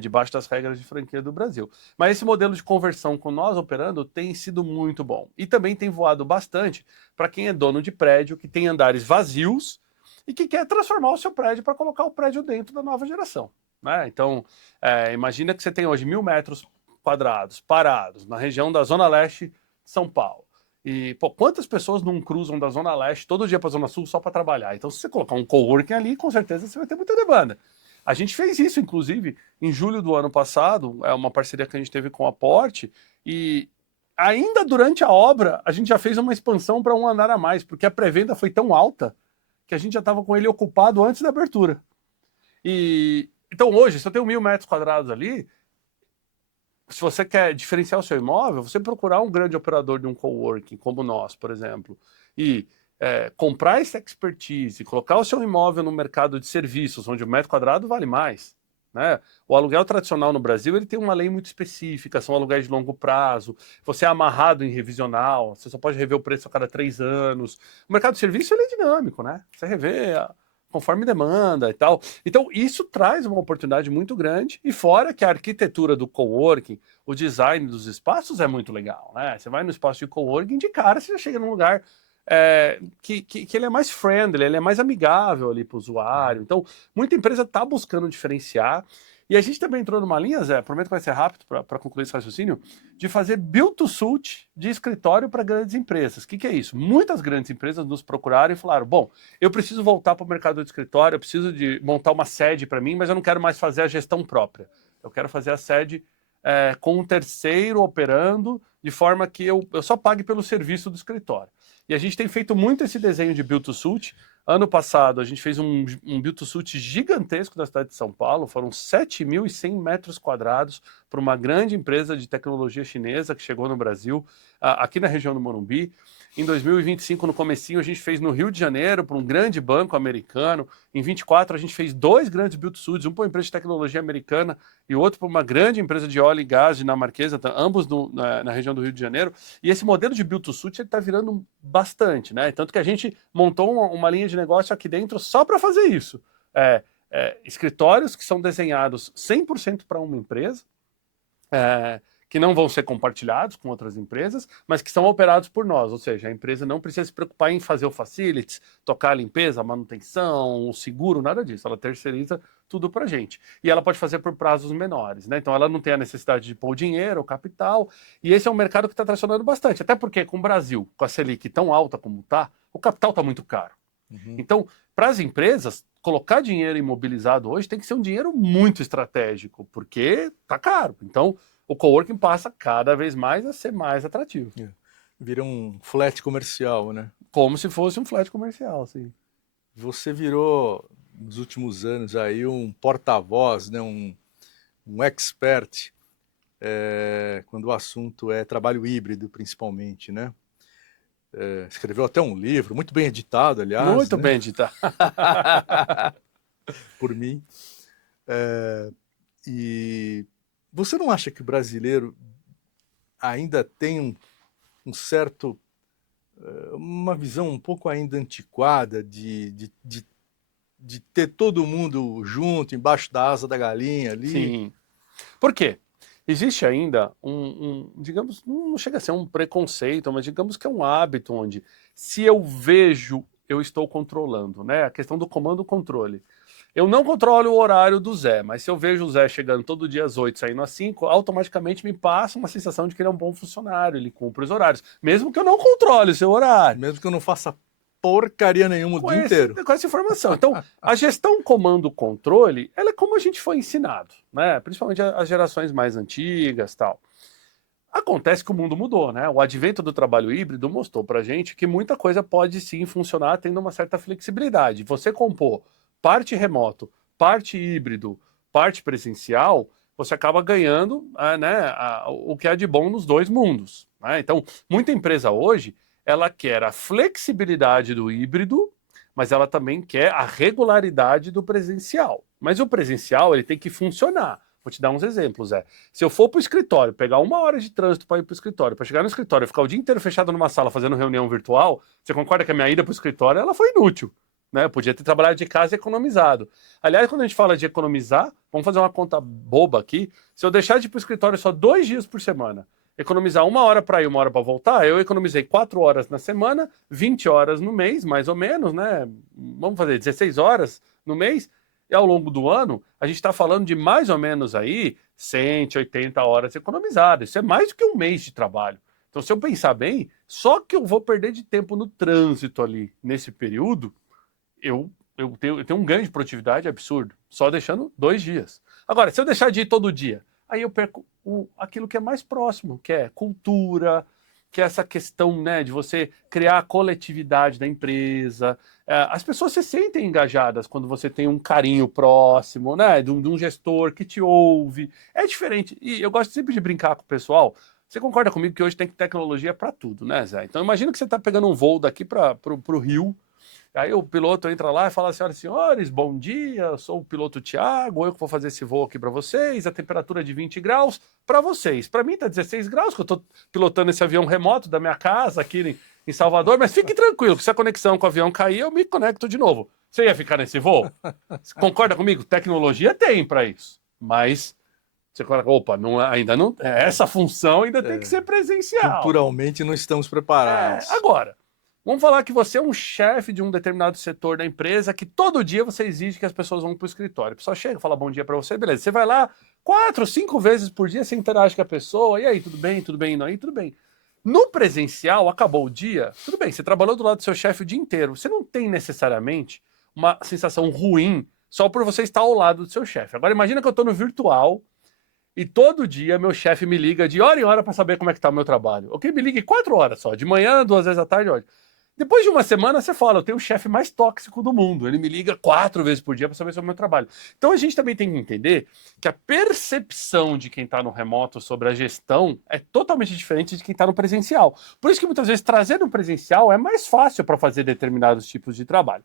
debaixo das regras de franquia do Brasil. Mas esse modelo de conversão com nós operando tem sido muito bom. E também tem voado bastante para quem é dono de prédio, que tem andares vazios, e que quer transformar o seu prédio para colocar o prédio dentro da nova geração. Né? Então, imagina que você tem hoje 1.000 metros quadrados parados na região da Zona Leste de São Paulo. E, pô, quantas pessoas não cruzam da Zona Leste todo dia para a Zona Sul só para trabalhar? Então, se você colocar um coworking ali, com certeza você vai ter muita demanda. A gente fez isso, inclusive, em julho do ano passado, é uma parceria que a gente teve com a Porte, e ainda durante a obra, a gente já fez uma expansão para um andar a mais, porque a pré-venda foi tão alta que a gente já estava com ele ocupado antes da abertura. Então hoje, se eu tenho 1.000 metros quadrados ali, se você quer diferenciar o seu imóvel, você procurar um grande operador de um coworking, como nós, por exemplo, e comprar essa expertise, colocar o seu imóvel no mercado de serviços, onde o metro quadrado vale mais. Né? O aluguel tradicional no Brasil ele tem uma lei muito específica, são aluguéis de longo prazo, você é amarrado em revisional, você só pode rever o preço a cada 3 anos. O mercado de serviço ele é dinâmico, né? Você revê conforme demanda e tal. Então isso traz uma oportunidade muito grande, e fora que a arquitetura do coworking, o design dos espaços é muito legal. Né? Você vai no espaço de coworking, de cara você já chega num lugar que ele é mais friendly, ele é mais amigável ali para o usuário. Então, muita empresa está buscando diferenciar. E a gente também entrou numa linha, Zé, prometo que vai ser rápido para concluir esse raciocínio, de fazer build to suit de escritório para grandes empresas. O que é isso? Muitas grandes empresas nos procuraram e falaram, bom, eu preciso voltar para o mercado de escritório, eu preciso de montar uma sede para mim, mas eu não quero mais fazer a gestão própria. Eu quero fazer a sede com um terceiro operando, de forma que eu só pague pelo serviço do escritório. E a gente tem feito muito esse desenho de build to suit. Ano passado, a gente fez um build to suit gigantesco da cidade de São Paulo. Foram 7.100 metros quadrados para uma grande empresa de tecnologia chinesa que chegou no Brasil, aqui na região do Morumbi. Em 2025, no comecinho, a gente fez no Rio de Janeiro para um grande banco americano. Em 24, a gente fez 2 grandes build to suits, um para uma empresa de tecnologia americana e outro para uma grande empresa de óleo e gás dinamarquesa, ambos na região do Rio de Janeiro. E esse modelo de build to suit está virando bastante, né? Tanto que a gente montou uma linha de negócio aqui dentro só para fazer isso. Escritórios que são desenhados 100% para uma empresa, que não vão ser compartilhados com outras empresas, mas que são operados por nós, ou seja, a empresa não precisa se preocupar em fazer o facilities, tocar a limpeza, a manutenção, o seguro, nada disso, ela terceiriza tudo para a gente. E ela pode fazer por prazos menores, né? Então ela não tem a necessidade de pôr dinheiro, capital, e esse é um mercado que está tracionando bastante, até porque com o Brasil, com a Selic tão alta como está, o capital está muito caro. Uhum. Então, para as empresas, colocar dinheiro imobilizado hoje tem que ser um dinheiro muito estratégico, porque está caro. Então, o coworking passa cada vez mais a ser mais atrativo. Vira um flat comercial, né? Como se fosse um flat comercial, sim. Você virou, nos últimos anos, aí um porta-voz, né? um expert, quando o assunto é trabalho híbrido, principalmente, né? escreveu até um livro, muito bem editado, aliás, Muito né? bem editado. Por mim. E você não acha que o brasileiro ainda tem um certo, uma visão um pouco ainda antiquada de ter todo mundo junto, embaixo da asa da galinha ali? Sim. Por quê? Existe ainda digamos, não chega a ser um preconceito, mas digamos que é um hábito onde, se eu vejo, eu estou controlando, né? A questão do comando-controle. Eu não controlo o horário do Zé, mas se eu vejo o Zé chegando todo dia às 8, saindo às 5, automaticamente me passa uma sensação de que ele é um bom funcionário, ele cumpre os horários, mesmo que eu não controle o seu horário. Mesmo que eu não faça porcaria nenhuma o dia inteiro. Com essa informação. Então, a gestão comando-controle, ela é como a gente foi ensinado, né? Principalmente as gerações mais antigas, tal. Acontece que o mundo mudou, né? O advento do trabalho híbrido mostrou pra gente que muita coisa pode sim funcionar tendo uma certa flexibilidade. Você compor parte remoto, parte híbrido, parte presencial, você acaba ganhando, né, o que há de bom nos dois mundos, né? Então, muita empresa hoje, ela quer a flexibilidade do híbrido, mas ela também quer a regularidade do presencial. Mas o presencial, ele tem que funcionar. Vou te dar uns exemplos, Se eu for para o escritório, pegar 1 hora de trânsito para ir para o escritório, para chegar no escritório e ficar o dia inteiro fechado numa sala fazendo reunião virtual, você concorda que a minha ida para o escritório ela foi inútil, né? Eu podia ter trabalhado de casa e economizado. Aliás, quando a gente fala de economizar, vamos fazer uma conta boba aqui. Se eu deixar de ir para o escritório só 2 dias por semana, economizar 1 hora para ir, 1 hora para voltar, eu economizei 4 horas na semana, 20 horas no mês, mais ou menos, né? Vamos fazer 16 horas no mês. E ao longo do ano, a gente está falando de mais ou menos aí 180 horas economizadas. Isso é mais do que um mês de trabalho. Então, se eu pensar bem, só que eu vou perder de tempo no trânsito ali nesse período, eu tenho um ganho de produtividade absurdo, só deixando 2 dias. Agora, se eu deixar de ir todo dia, aí eu perco aquilo que é mais próximo, que é cultura, que é essa questão, né, de você criar a coletividade da empresa. As pessoas se sentem engajadas quando você tem um carinho próximo, né, de um gestor que te ouve. É diferente. E eu gosto sempre de brincar com o pessoal. Você concorda comigo que hoje tem tecnologia para tudo, né, Zé? Então imagina que você está pegando um voo daqui para o Rio. Aí o piloto entra lá e fala: senhoras e senhores, bom dia, eu sou o piloto Thiago, eu que vou fazer esse voo aqui para vocês, a temperatura é de 20 graus para vocês. Para mim tá 16 graus, que eu estou pilotando esse avião remoto da minha casa aqui em Salvador, mas fique tranquilo, que se a conexão com o avião cair, eu me conecto de novo. Você ia ficar nesse voo? Você concorda comigo? Tecnologia tem para isso, mas você coloca, opa, ainda não, essa função ainda tem que ser presencial. Culturalmente não estamos preparados. Agora, vamos falar que você é um chefe de um determinado setor da empresa que todo dia você exige que as pessoas vão para o escritório. A pessoa chega, fala bom dia para você, beleza. Você vai lá 4, 5 vezes por dia, você interage com a pessoa, e aí, tudo bem, tudo bem, não, aí, tudo bem. No presencial, acabou o dia, tudo bem, você trabalhou do lado do seu chefe o dia inteiro. Você não tem necessariamente uma sensação ruim só por você estar ao lado do seu chefe. Agora imagina que eu estou no virtual e todo dia meu chefe me liga de hora em hora para saber como é que está o meu trabalho. Ok, me ligue 4 horas só, de manhã, 2 vezes à tarde, olha. Depois de uma semana, você fala, eu tenho o chefe mais tóxico do mundo. Ele me liga 4 vezes por dia para saber sobre o meu trabalho. Então a gente também tem que entender que a percepção de quem está no remoto sobre a gestão é totalmente diferente de quem está no presencial. Por isso que muitas vezes trazer no presencial é mais fácil para fazer determinados tipos de trabalho.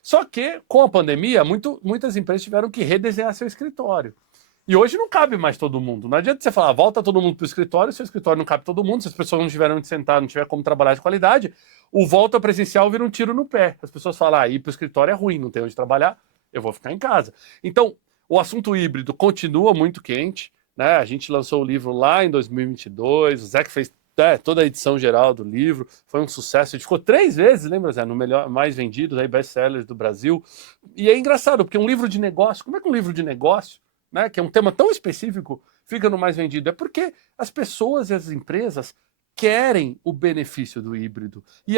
Só que, com a pandemia, muitas empresas tiveram que redesenhar seu escritório. E hoje não cabe mais todo mundo. Não adianta você falar, volta todo mundo para o escritório, seu escritório não cabe todo mundo, se as pessoas não tiverem onde sentar, não tiver como trabalhar de qualidade, o volta presencial vira um tiro no pé. As pessoas falam, ir para o escritório é ruim, não tem onde trabalhar, eu vou ficar em casa. Então, o assunto híbrido continua muito quente, né? A gente lançou o livro lá em 2022, o Zé que fez toda a edição geral do livro, foi um sucesso. A gente ficou 3 vezes, lembra, Zé, no melhor, mais vendidos, aí, best-sellers do Brasil. E é engraçado, porque um livro de negócio, como é que um livro de negócio, né, que é um tema tão específico, fica no mais vendido? É porque as pessoas e as empresas querem o benefício do híbrido. E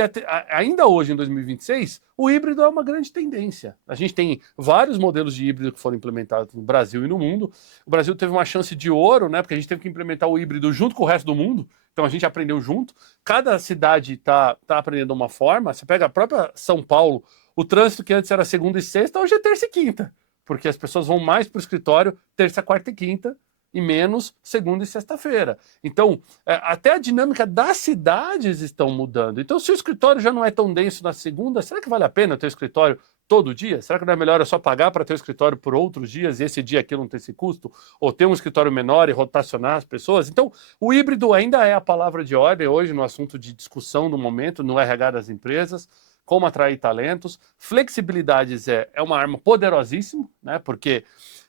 ainda hoje, em 2026, o híbrido é uma grande tendência. A gente tem vários modelos de híbrido que foram implementados no Brasil e no mundo. O Brasil teve uma chance de ouro, né, porque a gente teve que implementar o híbrido junto com o resto do mundo. Então a gente aprendeu junto. Cada cidade está aprendendo uma forma. Você pega a própria São Paulo, o trânsito que antes era segunda e sexta, hoje é terça e quinta. Porque as pessoas vão mais para o escritório terça, quarta e quinta e menos segunda e sexta-feira. Então, até a dinâmica das cidades estão mudando. Então, se o escritório já não é tão denso na segunda, será que vale a pena ter o escritório todo dia? Será que não é melhor eu só pagar para ter o escritório por outros dias e esse dia aqui não ter esse custo? Ou ter um escritório menor e rotacionar as pessoas? Então, o híbrido ainda é a palavra de ordem hoje no assunto de discussão no momento, no RH das empresas, como atrair talentos. Flexibilidades é uma arma poderosíssima, né? Porque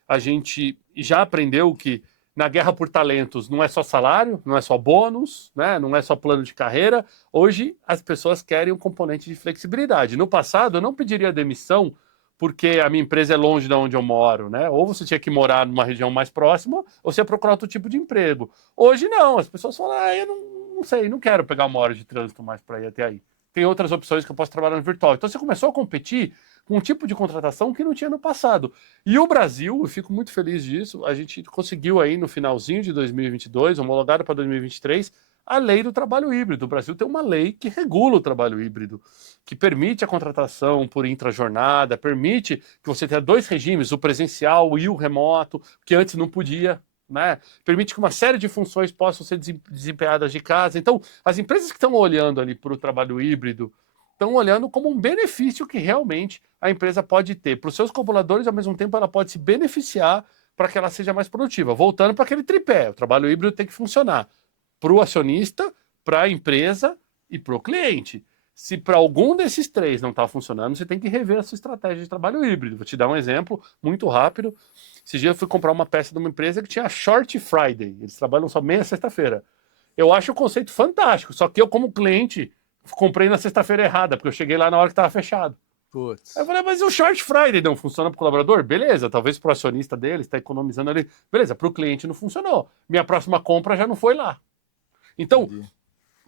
a gente já aprendeu que na guerra por talentos não é só salário, não é só bônus, né? Não é só plano de carreira. Hoje as pessoas querem um componente de flexibilidade. No passado eu não pediria demissão porque a minha empresa é longe de onde eu moro, né? Ou você tinha que morar numa região mais próxima, ou você ia procurar outro tipo de emprego. Hoje não, as pessoas falam, eu não sei, não quero pegar uma hora de trânsito mais para ir até aí. Tem outras opções que eu posso trabalhar no virtual. Então você começou a competir com um tipo de contratação que não tinha no passado. E o Brasil, eu fico muito feliz disso, a gente conseguiu aí no finalzinho de 2022, homologado para 2023, a lei do trabalho híbrido. O Brasil tem uma lei que regula o trabalho híbrido, que permite a contratação por intrajornada, permite que você tenha dois regimes, o presencial e o remoto, que antes não podia, né? Permite que uma série de funções possam ser desempenhadas de casa. Então, as empresas que estão olhando ali para o trabalho híbrido estão olhando como um benefício que realmente a empresa pode ter para os seus colaboradores, ao mesmo tempo ela pode se beneficiar para que ela seja mais produtiva. Voltando para aquele tripé, o trabalho híbrido tem que funcionar para o acionista, para a empresa e para o cliente. Se para algum desses três não está funcionando, você tem que rever a sua estratégia de trabalho híbrido. Vou te dar um exemplo muito rápido. Esse dia eu fui comprar uma peça de uma empresa que tinha Short Friday. Eles trabalham só meia sexta-feira. Eu acho o conceito fantástico, só que eu, como cliente, comprei na sexta-feira errada, porque eu cheguei lá na hora que estava fechado. Putz. Aí eu falei, mas o Short Friday não funciona para o colaborador? Beleza, talvez para o acionista dele, está economizando ali. Beleza, para o cliente não funcionou. Minha próxima compra já não foi lá. Então, Entendi.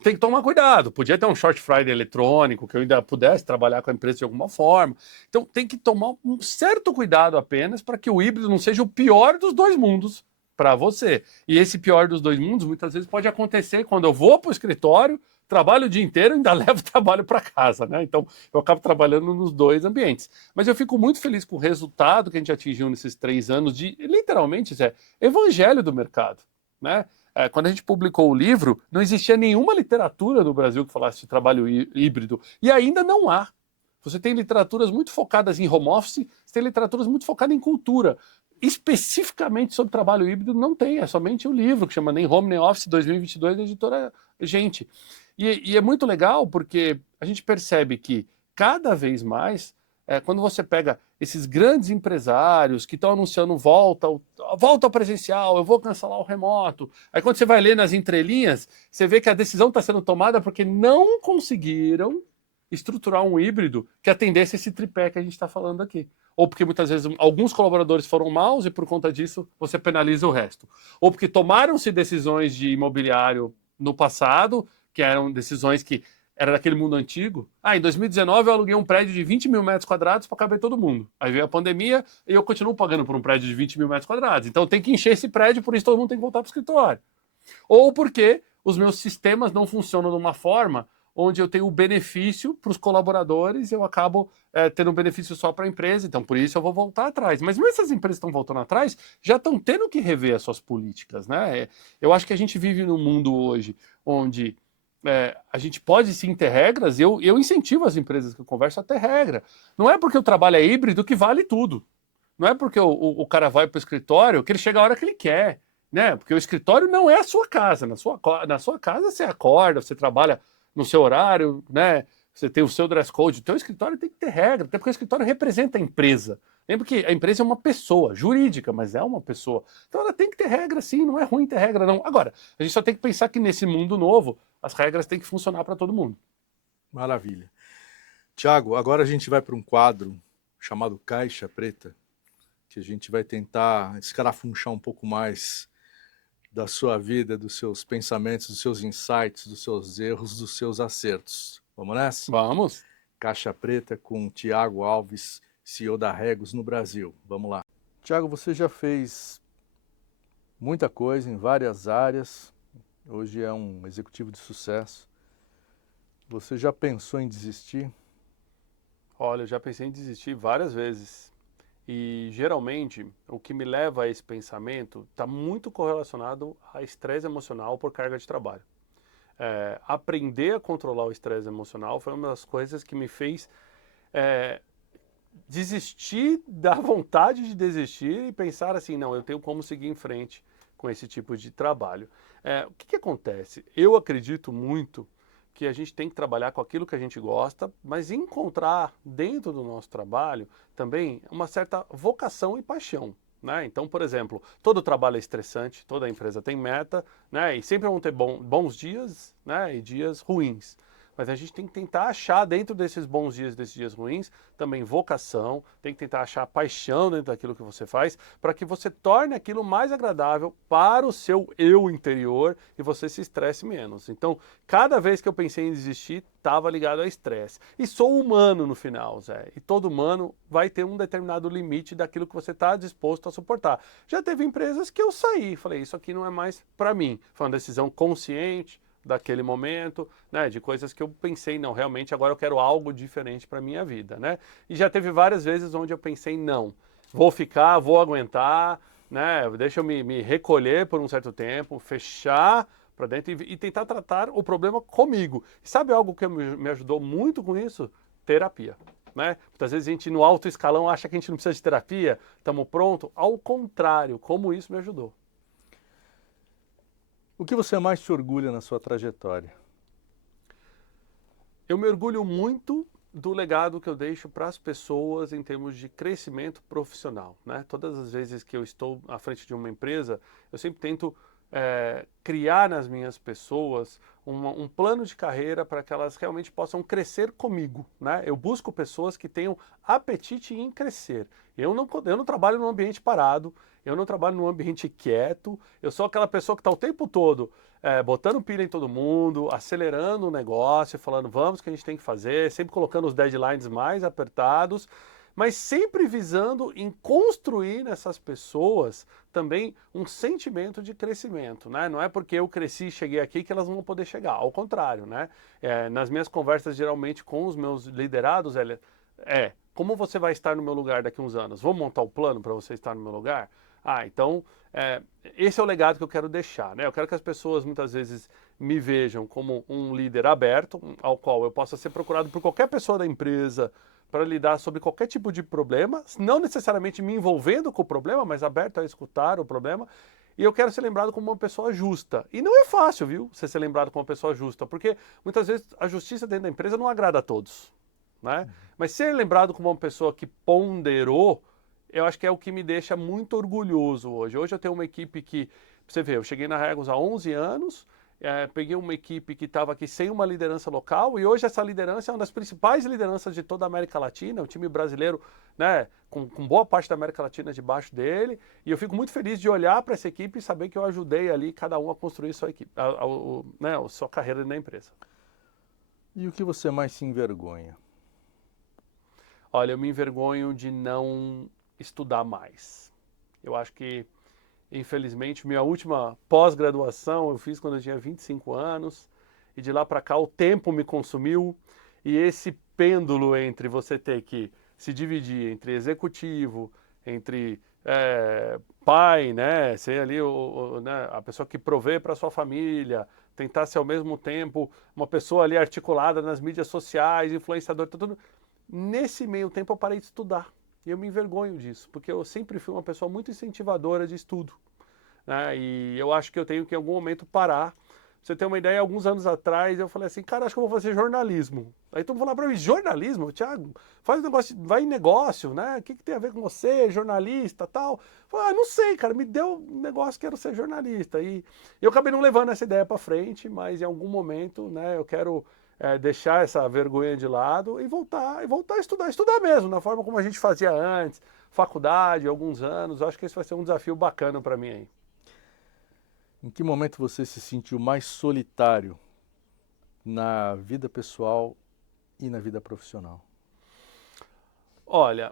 tem que tomar cuidado. Podia ter um Short Friday eletrônico, que eu ainda pudesse trabalhar com a empresa de alguma forma. Então, tem que tomar um certo cuidado apenas para que o híbrido não seja o pior dos dois mundos para você. E esse pior dos dois mundos, muitas vezes, pode acontecer quando eu vou para o escritório, trabalho o dia inteiro e ainda levo trabalho para casa, né? Então, eu acabo trabalhando nos dois ambientes. Mas eu fico muito feliz com o resultado que a gente atingiu nesses 3 anos de, literalmente, evangelho do mercado, né? Quando a gente publicou o livro, não existia nenhuma literatura no Brasil que falasse de trabalho híbrido. E ainda não há. Você tem literaturas muito focadas em home office, você tem literaturas muito focadas em cultura. Especificamente sobre trabalho híbrido, não tem. É somente o livro, que chama Nem Home Nem Office 2022, da editora Gente. E é muito legal porque a gente percebe que cada vez mais, quando você pega esses grandes empresários que estão anunciando volta ao presencial, eu vou cancelar o remoto. Aí quando você vai ler nas entrelinhas, você vê que a decisão está sendo tomada porque não conseguiram estruturar um híbrido que atendesse esse tripé que a gente está falando aqui. Ou porque muitas vezes alguns colaboradores foram maus e por conta disso você penaliza o resto. Ou porque tomaram-se decisões de imobiliário no passado, que eram decisões que era daquele mundo antigo. Em 2019 eu aluguei um prédio de 20 mil metros quadrados para caber todo mundo. Aí veio a pandemia e eu continuo pagando por um prédio de 20 mil metros quadrados. Então tem que encher esse prédio, por isso todo mundo tem que voltar para o escritório. Ou porque os meus sistemas não funcionam de uma forma onde eu tenho o benefício para os colaboradores e eu acabo tendo um benefício só para a empresa, então por isso eu vou voltar atrás. Mas mesmo essas empresas que estão voltando atrás já estão tendo que rever as suas políticas, né? Eu acho que a gente vive num mundo hoje onde a gente pode sim ter regras, eu incentivo as empresas que eu converso a ter regra. Não é porque o trabalho é híbrido que vale tudo. Não é porque o cara vai para o escritório que ele chega a hora que ele quer, né? Porque o escritório não é a sua casa. Na sua casa você acorda, você trabalha no seu horário, né? Você tem o seu dress code. O teu escritório tem que ter regra, até porque o escritório representa a empresa. Lembra que a empresa é uma pessoa jurídica, mas é uma pessoa. Então ela tem que ter regra, sim, não é ruim ter regra, não. Agora, a gente só tem que pensar que nesse mundo novo, as regras têm que funcionar para todo mundo. Maravilha. Tiago, agora a gente vai para um quadro chamado Caixa Preta, que a gente vai tentar escarafunchar um pouco mais da sua vida, dos seus pensamentos, dos seus insights, dos seus erros, dos seus acertos. Vamos nessa? Vamos. Caixa Preta com Tiago Alves, CEO da Regus no Brasil. Vamos lá. Tiago, você já fez muita coisa em várias áreas. Hoje é um executivo de sucesso. Você já pensou em desistir? Olha, eu já pensei em desistir várias vezes. E geralmente o que me leva a esse pensamento está muito correlacionado a estresse emocional por carga de trabalho. Aprender a controlar o estresse emocional foi uma das coisas que me fez desistir da vontade de desistir e pensar assim, não, eu tenho como seguir em frente com esse tipo de trabalho. O que acontece? Eu acredito muito que a gente tem que trabalhar com aquilo que a gente gosta, mas encontrar dentro do nosso trabalho também uma certa vocação e paixão. Né? Então, por exemplo, todo trabalho é estressante, toda empresa tem meta, né? E sempre vão ter bons dias, né? E dias ruins. Mas a gente tem que tentar achar dentro desses bons dias, desses dias ruins, também vocação, tem que tentar achar paixão dentro daquilo que você faz, para que você torne aquilo mais agradável para o seu eu interior e você se estresse menos. Então, cada vez que eu pensei em desistir, estava ligado a estresse. E sou humano no final, Zé. E todo humano vai ter um determinado limite daquilo que você está disposto a suportar. Já teve empresas que eu saí, falei, isso aqui não é mais para mim. Foi uma decisão consciente daquele momento, né, de coisas que eu pensei, não, realmente agora eu quero algo diferente para minha vida, né? E já teve várias vezes onde eu pensei, não, vou ficar, vou aguentar, né, deixa eu me recolher por um certo tempo, fechar para dentro e tentar tratar o problema comigo. E sabe algo que me ajudou muito com isso? Terapia. Né? Muitas vezes a gente no alto escalão acha que a gente não precisa de terapia, estamos prontos. Ao contrário, como isso me ajudou. O que você mais se orgulha na sua trajetória? Eu me orgulho muito do legado que eu deixo para as pessoas em termos de crescimento profissional. Né? Todas as vezes que eu estou à frente de uma empresa, eu sempre tento criar nas minhas pessoas um plano de carreira para que elas realmente possam crescer comigo. Né? Eu busco pessoas que tenham apetite em crescer. Eu não trabalho num ambiente parado, eu não trabalho num ambiente quieto, eu sou aquela pessoa que está o tempo todo botando pilha em todo mundo, acelerando o negócio, falando vamos que a gente tem que fazer, sempre colocando os deadlines mais apertados, mas sempre visando em construir nessas pessoas também um sentimento de crescimento, né? Não é porque eu cresci e cheguei aqui que elas não vão poder chegar, ao contrário, né? Nas minhas conversas geralmente com os meus liderados, como você vai estar no meu lugar daqui a uns anos? Vamos montar o plano para você estar no meu lugar? Então, esse é o legado que eu quero deixar, né? Eu quero que as pessoas muitas vezes me vejam como um líder aberto, ao qual eu possa ser procurado por qualquer pessoa da empresa para lidar sobre qualquer tipo de problema, não necessariamente me envolvendo com o problema, mas aberto a escutar o problema. E eu quero ser lembrado como uma pessoa justa. E não é fácil, viu, você ser lembrado como uma pessoa justa, porque muitas vezes a justiça dentro da empresa não agrada a todos, né? Mas ser lembrado como uma pessoa que ponderou, eu acho que é o que me deixa muito orgulhoso hoje. Hoje eu tenho uma equipe que, você vê, eu cheguei na Regos há 11 anos, peguei uma equipe que estava aqui sem uma liderança local e hoje essa liderança é uma das principais lideranças de toda a América Latina, o time brasileiro, né, com boa parte da América Latina debaixo dele, e eu fico muito feliz de olhar para essa equipe e saber que eu ajudei ali cada um a construir sua equipe, a sua carreira na empresa. E o que você mais se envergonha? Olha, eu me envergonho de não estudar mais. Eu acho que, infelizmente, minha última pós-graduação eu fiz quando eu tinha 25 anos e de lá para cá o tempo me consumiu e esse pêndulo entre você ter que se dividir entre executivo, entre pai, né, ser ali né, a pessoa que provê para sua família, tentar ser ao mesmo tempo uma pessoa ali articulada nas mídias sociais, influenciador, tudo. Nesse meio tempo eu parei de estudar. E eu me envergonho disso, porque eu sempre fui uma pessoa muito incentivadora de estudo. Né? E eu acho que eu tenho que em algum momento parar. Pra você ter uma ideia, alguns anos atrás eu falei assim, cara, acho que eu vou fazer jornalismo. Aí tu falar para mim, jornalismo? Thiago, faz um negócio, vai em negócio, né? O que tem a ver com você, jornalista, tal? Eu falei, não sei, cara, me deu um negócio, quero ser jornalista. E eu acabei não levando essa ideia para frente, mas em algum momento, né, eu quero deixar essa vergonha de lado e voltar a estudar mesmo, na forma como a gente fazia antes, faculdade, alguns anos. Eu acho que esse vai ser um desafio bacana para mim aí. Em que momento você se sentiu mais solitário na vida pessoal e na vida profissional? Olha,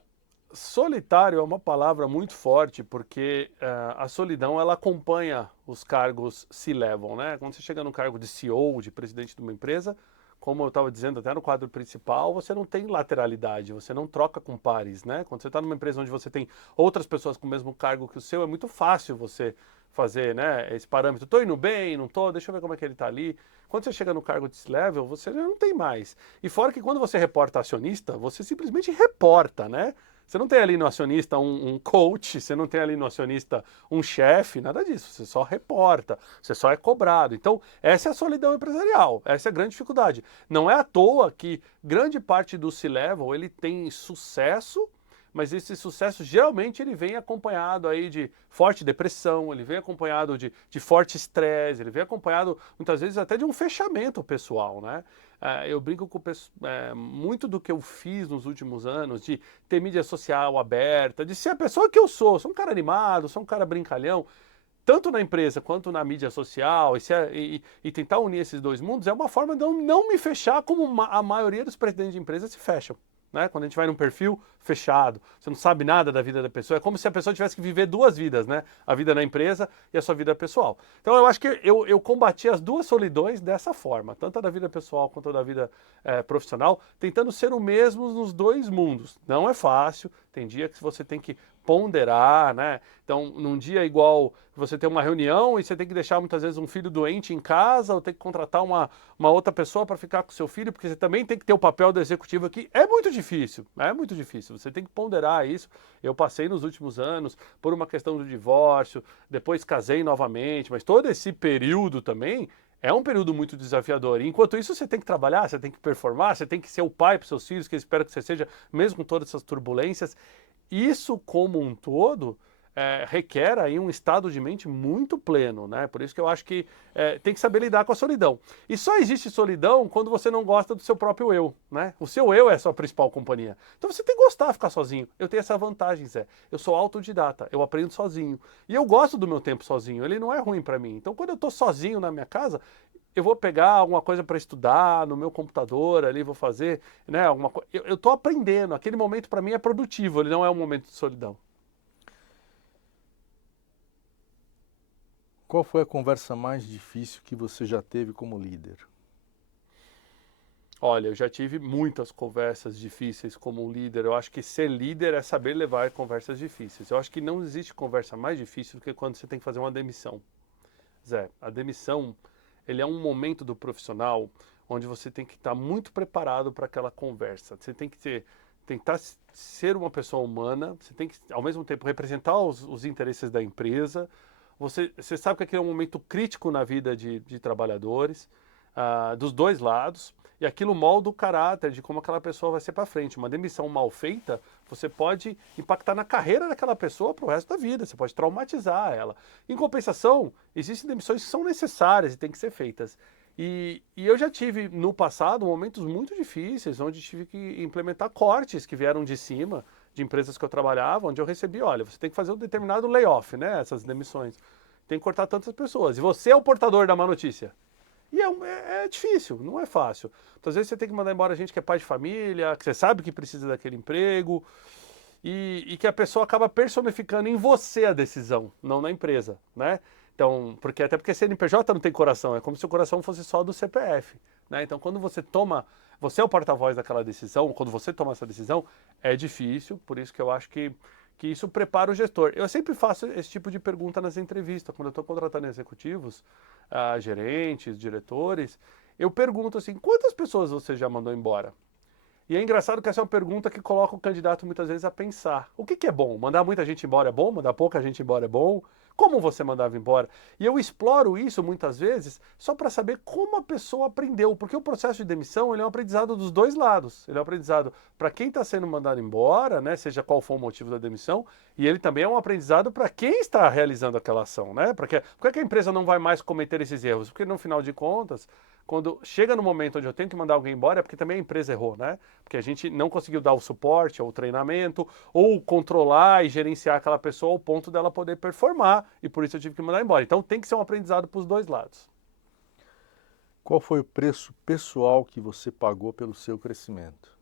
solitário é uma palavra muito forte porque a solidão ela acompanha os cargos C-level, né? Quando você chega no cargo de CEO, de presidente de uma empresa, como eu estava dizendo até no quadro principal, você não tem lateralidade, você não troca com pares, né? Quando você está numa empresa onde você tem outras pessoas com o mesmo cargo que o seu, é muito fácil você fazer, né, esse parâmetro. Estou indo bem, não estou, deixa eu ver como é que ele está ali. Quando você chega no cargo de C-level, você já não tem mais. E fora que quando você reporta acionista, você simplesmente reporta, né? Você não tem ali no acionista um coach, você não tem ali no acionista um chefe, nada disso. Você só reporta, você só é cobrado. Então, essa é a solidão empresarial, essa é a grande dificuldade. Não é à toa que grande parte do C-Level ele tem sucesso, mas esse sucesso geralmente ele vem acompanhado aí de forte depressão, ele vem acompanhado de forte estresse, ele vem acompanhado muitas vezes até de um fechamento pessoal, né? Eu brinco com muito do que eu fiz nos últimos anos, de ter mídia social aberta, de ser a pessoa que eu sou um cara animado, sou um cara brincalhão, tanto na empresa quanto na mídia social, e tentar unir esses dois mundos, é uma forma de eu não me fechar como a maioria dos presidentes de empresas se fecham. Né? Quando a gente vai num perfil fechado, você não sabe nada da vida da pessoa, é como se a pessoa tivesse que viver duas vidas, né? A vida na empresa e a sua vida pessoal. Então eu acho que eu combati as duas solidões dessa forma, tanto a da vida pessoal quanto a da vida profissional, tentando ser o mesmo nos dois mundos. Não é fácil, tem dia que você tem que ponderar, né? Então, num dia igual você tem uma reunião e você tem que deixar muitas vezes um filho doente em casa ou tem que contratar uma outra pessoa para ficar com seu filho, porque você também tem que ter o papel do executivo aqui. É muito difícil, é muito difícil. Você tem que ponderar isso. Eu passei nos últimos anos por uma questão do divórcio, depois casei novamente, mas todo esse período também é um período muito desafiador. E enquanto isso, você tem que trabalhar, você tem que performar, você tem que ser o pai para seus filhos, que eu espero que você seja, mesmo com todas essas turbulências. Isso como um todo requer aí um estado de mente muito pleno, né? Por isso que eu acho que tem que saber lidar com a solidão. E só existe solidão quando você não gosta do seu próprio eu, né? O seu eu é a sua principal companhia. Então você tem que gostar de ficar sozinho. Eu tenho essa vantagem, Zé. Eu sou autodidata, eu aprendo sozinho. E eu gosto do meu tempo sozinho, ele não é ruim para mim. Então quando eu tô sozinho na minha casa, eu vou pegar alguma coisa para estudar no meu computador ali, vou fazer, né, alguma coisa. Eu tô aprendendo, aquele momento para mim é produtivo, ele não é um momento de solidão. Qual foi a conversa mais difícil que você já teve como líder? Olha, eu já tive muitas conversas difíceis como líder. Eu acho que ser líder é saber levar conversas difíceis. Eu acho que não existe conversa mais difícil do que quando você tem que fazer uma demissão. Zé, a demissão, ele é um momento do profissional onde você tem que estar muito preparado para aquela conversa. Você tem que tentar ser uma pessoa humana, você tem que, ao mesmo tempo, representar os interesses da empresa. Você sabe que aquele é um momento crítico na vida de trabalhadores, dos dois lados, e aquilo molda o caráter de como aquela pessoa vai ser para frente. Uma demissão mal feita, você pode impactar na carreira daquela pessoa para o resto da vida, você pode traumatizar ela. Em compensação, existem demissões que são necessárias e têm que ser feitas. E eu já tive no passado momentos muito difíceis, onde tive que implementar cortes que vieram de cima, de empresas que eu trabalhava, onde eu recebi, olha, você tem que fazer um determinado layoff, né, essas demissões. Tem que cortar tantas pessoas. E você é o portador da má notícia. E é difícil, não é fácil. Então, às vezes você tem que mandar embora gente que é pai de família, que você sabe que precisa daquele emprego, e que a pessoa acaba personificando em você a decisão, não na empresa, né? Então, até porque CNPJ não tem coração, é como se o coração fosse só do CPF, né? Então, quando você é o porta-voz daquela decisão, quando você toma essa decisão, é difícil, por isso que eu acho que isso prepara o gestor. Eu sempre faço esse tipo de pergunta nas entrevistas, quando eu estou contratando executivos, gerentes, diretores, eu pergunto assim, quantas pessoas você já mandou embora? E é engraçado que essa é uma pergunta que coloca o candidato muitas vezes a pensar. O que é bom? Mandar muita gente embora é bom? Mandar pouca gente embora é bom? Como você mandava embora? E eu exploro isso muitas vezes só para saber como a pessoa aprendeu, porque o processo de demissão ele é um aprendizado dos dois lados. Ele é um aprendizado para quem está sendo mandado embora, né, seja qual for o motivo da demissão, e ele também é um aprendizado para quem está realizando aquela ação, né? Por que a empresa não vai mais cometer esses erros? Porque no final de contas, quando chega no momento onde eu tenho que mandar alguém embora, é porque também a empresa errou, né? Porque a gente não conseguiu dar o suporte ou o treinamento, ou controlar e gerenciar aquela pessoa ao ponto dela poder performar, e por isso eu tive que mandar embora. Então tem que ser um aprendizado para os dois lados. Qual foi o preço pessoal que você pagou pelo seu crescimento?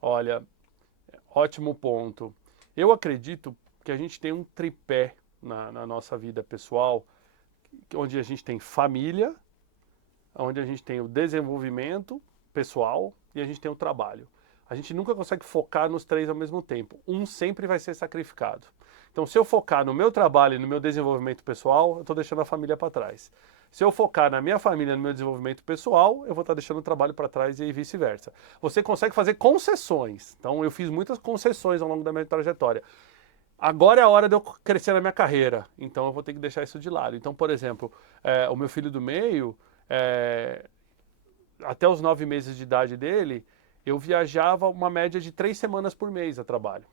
Olha, ótimo ponto. Eu acredito que a gente tem um tripé na nossa vida pessoal, onde a gente tem família, onde a gente tem o desenvolvimento pessoal e a gente tem o trabalho. A gente nunca consegue focar nos três ao mesmo tempo. Um sempre vai ser sacrificado. Então, se eu focar no meu trabalho e no meu desenvolvimento pessoal, eu estou deixando a família para trás. Se eu focar na minha família e no meu desenvolvimento pessoal, eu vou estar deixando o trabalho para trás e vice-versa. Você consegue fazer concessões. Então, eu fiz muitas concessões ao longo da minha trajetória. Agora é a hora de eu crescer na minha carreira, então eu vou ter que deixar isso de lado. Então, por exemplo, o meu filho do meio, até os 9 meses de idade dele, eu viajava uma média de 3 semanas por mês a trabalho.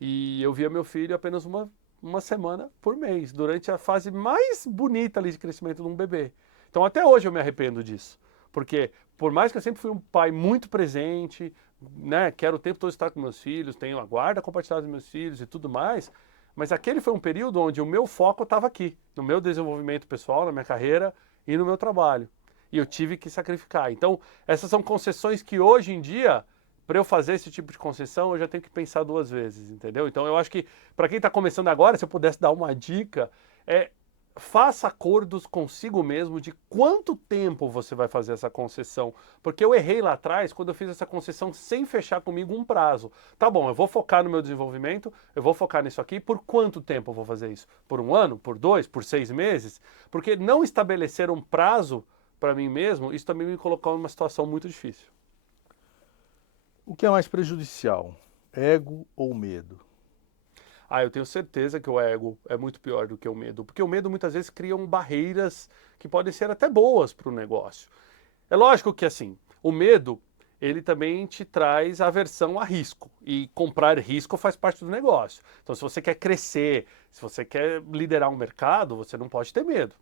E eu via meu filho apenas uma semana por mês, durante a fase mais bonita ali de crescimento de um bebê. Então até hoje eu me arrependo disso. Porque por mais que eu sempre fui um pai muito presente, né, quero o tempo todo estar com meus filhos, tenho a guarda compartilhada dos meus filhos e tudo mais, mas aquele foi um período onde o meu foco estava aqui, no meu desenvolvimento pessoal, na minha carreira e no meu trabalho. E eu tive que sacrificar. Então, essas são concessões que hoje em dia, para eu fazer esse tipo de concessão, eu já tenho que pensar 2 vezes, entendeu? Então, eu acho que, para quem está começando agora, se eu pudesse dar uma dica, faça acordos consigo mesmo de quanto tempo você vai fazer essa concessão. Porque eu errei lá atrás quando eu fiz essa concessão sem fechar comigo um prazo. Tá bom, eu vou focar no meu desenvolvimento, eu vou focar nisso aqui. Por quanto tempo eu vou fazer isso? Por 1 ano? Por 2? Por 6 meses? Porque não estabelecer um prazo para mim mesmo, isso também me colocou numa situação muito difícil. O que é mais prejudicial, ego ou medo? Eu tenho certeza que o ego é muito pior do que o medo, porque o medo muitas vezes cria barreiras que podem ser até boas para o negócio. É lógico que assim, o medo, ele também te traz aversão a risco, e comprar risco faz parte do negócio. Então se você quer crescer, se você quer liderar um mercado, você não pode ter medo.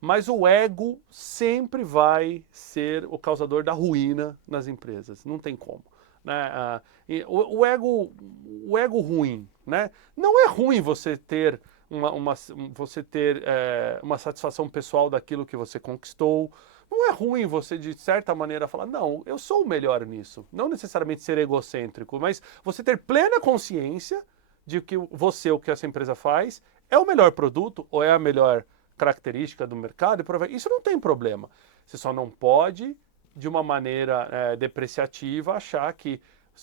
Mas o ego sempre vai ser o causador da ruína nas empresas, não tem como. Né? O ego ruim, né? Não é ruim você ter uma satisfação pessoal daquilo que você conquistou. Não é ruim você, de certa maneira, falar, não, eu sou o melhor nisso. Não necessariamente ser egocêntrico, mas você ter plena consciência de que você, o que essa empresa faz, é o melhor produto ou é a melhor característica do mercado. Isso não tem problema. Você só não pode, de uma maneira depreciativa, achar que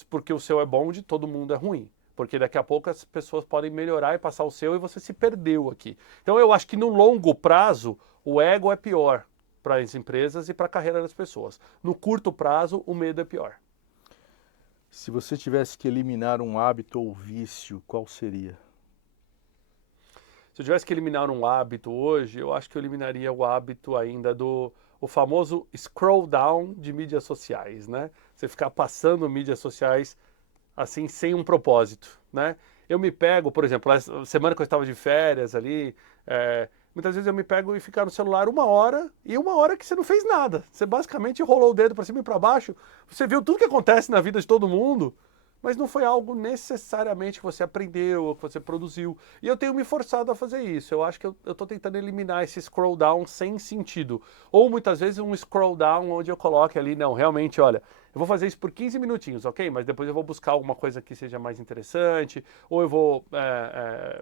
porque o seu é bom, de todo mundo é ruim. Porque daqui a pouco as pessoas podem melhorar e passar o seu e você se perdeu aqui. Então eu acho que no longo prazo o ego é pior para as empresas e para a carreira das pessoas. No curto prazo o medo é pior. Se você tivesse que eliminar um hábito ou vício, qual seria? Se eu tivesse que eliminar um hábito hoje, eu acho que eu eliminaria o hábito ainda o famoso scroll down de mídias sociais, né? Você ficar passando mídias sociais assim sem um propósito, né? Eu me pego, por exemplo, a semana que eu estava de férias ali, muitas vezes eu me pego e ficar no celular 1 hora, e 1 hora que você não fez nada. Você basicamente rolou o dedo para cima e para baixo, você viu tudo que acontece na vida de todo mundo, mas não foi algo necessariamente que você aprendeu ou que você produziu. E eu tenho me forçado a fazer isso. Eu acho que eu estou tentando eliminar esse scroll down sem sentido. Ou muitas vezes um scroll down onde eu coloque ali, não, realmente, olha, eu vou fazer isso por 15 minutinhos, ok? Mas depois eu vou buscar alguma coisa que seja mais interessante, ou eu vou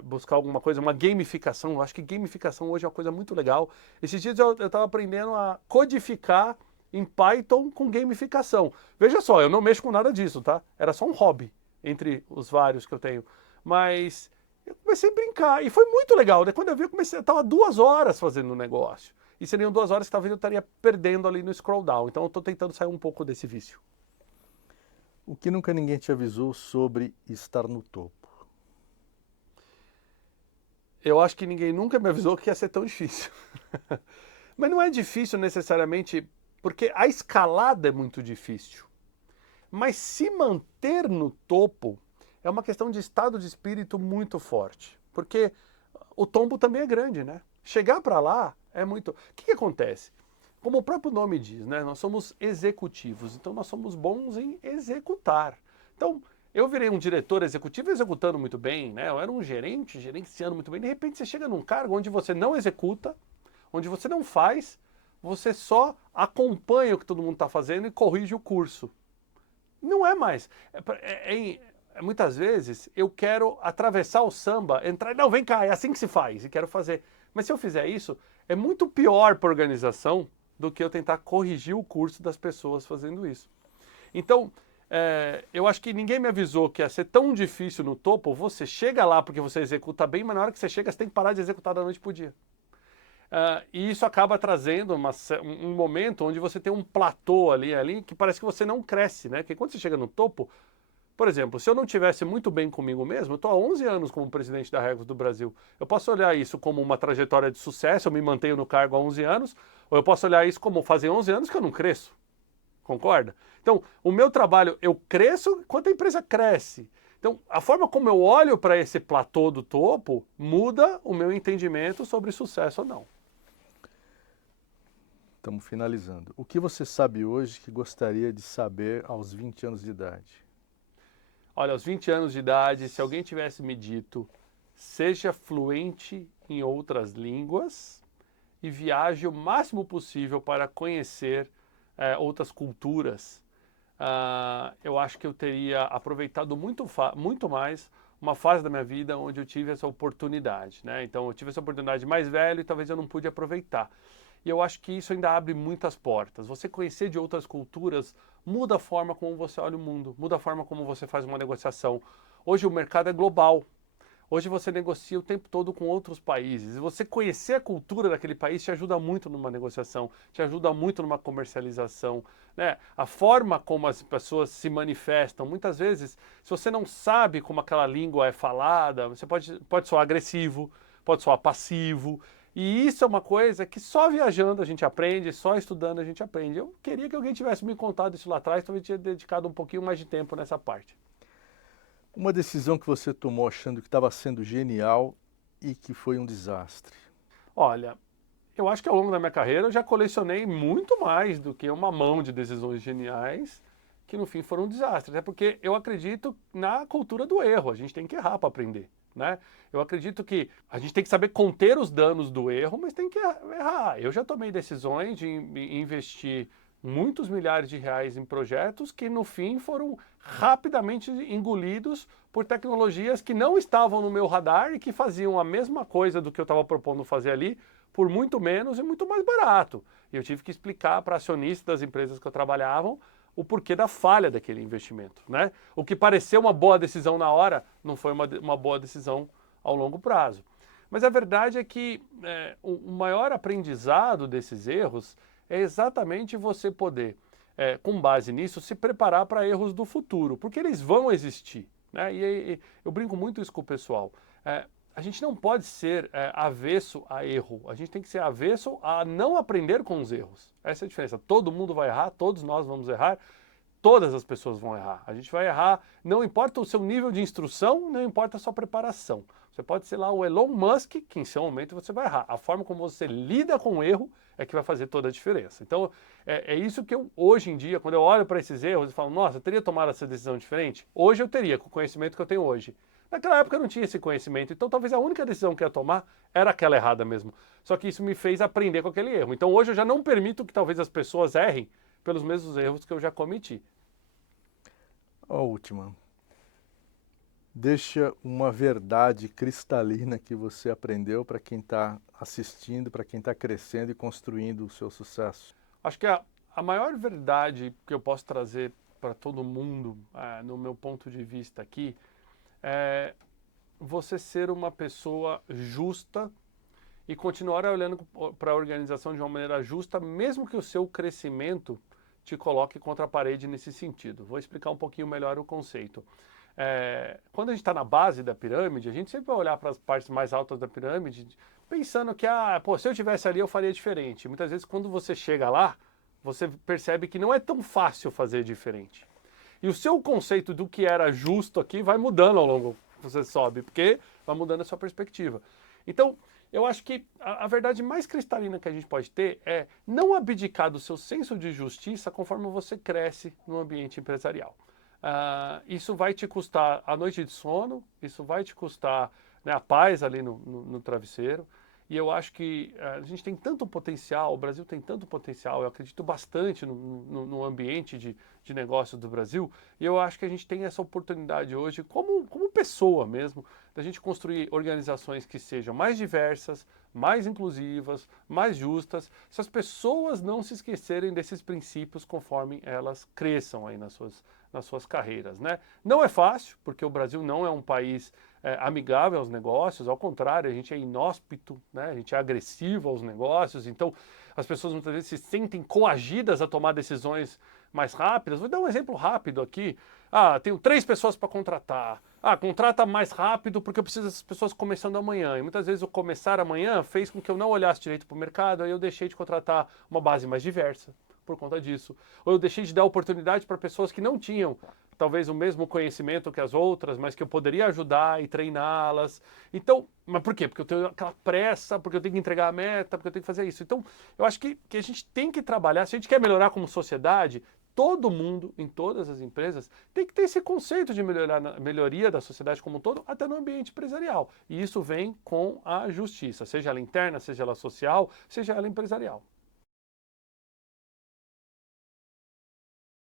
buscar alguma coisa, uma gamificação. Eu acho que gamificação hoje é uma coisa muito legal. Esses dias eu estava aprendendo a codificar em Python com gamificação. Veja só, eu não mexo com nada disso, tá? Era só um hobby entre os vários que eu tenho. Mas eu comecei a brincar e foi muito legal. Né? Quando eu vi, eu estava 2 horas fazendo o negócio. E seriam 2 horas que talvez eu estaria perdendo ali no scroll down. Então eu estou tentando sair um pouco desse vício. O que nunca ninguém te avisou sobre estar no topo? Eu acho que ninguém nunca me avisou que ia ser tão difícil. Mas não é difícil necessariamente porque a escalada é muito difícil. Mas se manter no topo é uma questão de estado de espírito muito forte. Porque o tombo também é grande, né? Chegar para lá é muito... O que acontece? Como o próprio nome diz, né? Nós somos executivos, então nós somos bons em executar. Então, eu virei um diretor executivo executando muito bem, né? Eu era um gerente gerenciando muito bem. De repente você chega num cargo onde você não executa, onde você não faz, você só acompanha o que todo mundo está fazendo e corrige o curso. Não é mais. Muitas vezes eu quero atravessar o samba, entrar, não, vem cá, é assim que se faz, e quero fazer. Mas se eu fizer isso, é muito pior para a organização, do que eu tentar corrigir o curso das pessoas fazendo isso. Então, eu acho que ninguém me avisou que ia ser tão difícil no topo. Você chega lá porque você executa bem, mas na hora que você chega, você tem que parar de executar da noite para o dia. E isso acaba trazendo um momento onde você tem um platô ali que parece que você não cresce, né? Porque quando você chega no topo, por exemplo, se eu não tivesse muito bem comigo mesmo, eu estou há 11 anos como presidente da Regos do Brasil. Eu posso olhar isso como uma trajetória de sucesso, eu me mantenho no cargo há 11 anos, ou eu posso olhar isso como fazer 11 anos que eu não cresço. Concorda? Então, o meu trabalho, eu cresço enquanto a empresa cresce. Então, a forma como eu olho para esse platô do topo muda o meu entendimento sobre sucesso ou não. Estamos finalizando. O que você sabe hoje que gostaria de saber aos 20 anos de idade? Olha, aos 20 anos de idade, se alguém tivesse me dito, seja fluente em outras línguas e viaje o máximo possível para conhecer outras culturas, eu acho que eu teria aproveitado muito mais uma fase da minha vida onde eu tive essa oportunidade, né? Então, eu tive essa oportunidade mais velho e talvez eu não pude aproveitar. E eu acho que isso ainda abre muitas portas. Você conhecer de outras culturas muda a forma como você olha o mundo, muda a forma como você faz uma negociação. Hoje o mercado é global. Hoje você negocia o tempo todo com outros países. E você conhecer a cultura daquele país te ajuda muito numa negociação, te ajuda muito numa comercialização, né? A forma como as pessoas se manifestam, muitas vezes, se você não sabe como aquela língua é falada, você pode soar agressivo, pode soar passivo. E isso é uma coisa que só viajando a gente aprende, só estudando a gente aprende. Eu queria que alguém tivesse me contado isso lá atrás, talvez eu tinha dedicado um pouquinho mais de tempo nessa parte. Uma decisão que você tomou achando que estava sendo genial e que foi um desastre. Olha, eu acho que ao longo da minha carreira eu já colecionei muito mais do que uma mão de decisões geniais que no fim foram um desastre. É porque eu acredito na cultura do erro. A gente tem que errar para aprender, né? Eu acredito que a gente tem que saber conter os danos do erro, mas tem que errar. Eu já tomei decisões de investir muitos milhares de reais em projetos que no fim foram rapidamente engolidos por tecnologias que não estavam no meu radar e que faziam a mesma coisa do que eu estava propondo fazer ali por muito menos e muito mais barato. E eu tive que explicar para acionistas das empresas que eu trabalhava o porquê da falha daquele investimento, né? O que pareceu uma boa decisão na hora não foi uma boa decisão ao longo prazo. Mas a verdade é que o maior aprendizado desses erros é exatamente você poder, com base nisso, se preparar para erros do futuro, porque eles vão existir, né? E eu brinco muito isso com o pessoal. A gente não pode ser avesso a erro, a gente tem que ser avesso a não aprender com os erros. Essa é a diferença. Todo mundo vai errar, todos nós vamos errar, todas as pessoas vão errar. A gente vai errar, não importa o seu nível de instrução, não importa a sua preparação. Você pode ser lá o Elon Musk, que em seu momento você vai errar. A forma como você lida com o erro é que vai fazer toda a diferença. Então, é isso que eu, hoje em dia, quando eu olho para esses erros e falo, nossa, eu teria tomado essa decisão diferente? Hoje eu teria, com o conhecimento que eu tenho hoje. Naquela época eu não tinha esse conhecimento, então talvez a única decisão que eu ia tomar era aquela errada mesmo. Só que isso me fez aprender com aquele erro. Então hoje eu já não permito que talvez as pessoas errem pelos mesmos erros que eu já cometi. A última. Deixa uma verdade cristalina que você aprendeu para quem está assistindo, para quem está crescendo e construindo o seu sucesso. Acho que a maior verdade que eu posso trazer para todo mundo, no meu ponto de vista aqui, é você ser uma pessoa justa e continuar olhando para a organização de uma maneira justa, mesmo que o seu crescimento te coloque contra a parede nesse sentido. Vou explicar um pouquinho melhor o conceito. Quando a gente está na base da pirâmide, a gente sempre vai olhar para as partes mais altas da pirâmide, pensando que, se eu estivesse ali eu faria diferente. Muitas vezes, quando você chega lá, você percebe que não é tão fácil fazer diferente. E o seu conceito do que era justo aqui vai mudando ao longo que você sobe, porque vai mudando a sua perspectiva. Então, eu acho que a verdade mais cristalina que a gente pode ter é não abdicar do seu senso de justiça conforme você cresce no ambiente empresarial. Isso vai te custar a noite de sono, isso vai te custar, né, a paz ali no travesseiro. E eu acho que a gente tem tanto potencial, o Brasil tem tanto potencial, eu acredito bastante no ambiente de negócios do Brasil, e eu acho que a gente tem essa oportunidade hoje, como pessoa mesmo, da gente construir organizações que sejam mais diversas, mais inclusivas, mais justas, se as pessoas não se esquecerem desses princípios conforme elas cresçam aí nas suas carreiras, né? Não é fácil, porque o Brasil não é um país amigável aos negócios, ao contrário, a gente é inóspito, né? A gente é agressivo aos negócios, então as pessoas muitas vezes se sentem coagidas a tomar decisões mais rápidas. Vou dar um exemplo rápido aqui. Tenho 3 pessoas para contratar. Contrata mais rápido porque eu preciso dessas pessoas começando amanhã. E muitas vezes o começar amanhã fez com que eu não olhasse direito para o mercado, aí eu deixei de contratar uma base mais diversa por conta disso. Ou eu deixei de dar oportunidade para pessoas que não tinham talvez o mesmo conhecimento que as outras, mas que eu poderia ajudar e treiná-las. Então, mas por quê? Porque eu tenho aquela pressa, porque eu tenho que entregar a meta, porque eu tenho que fazer isso. Então, eu acho que a gente tem que trabalhar, se a gente quer melhorar como sociedade, todo mundo, em todas as empresas, tem que ter esse conceito de melhoria da sociedade como um todo, até no ambiente empresarial. E isso vem com a justiça, seja ela interna, seja ela social, seja ela empresarial.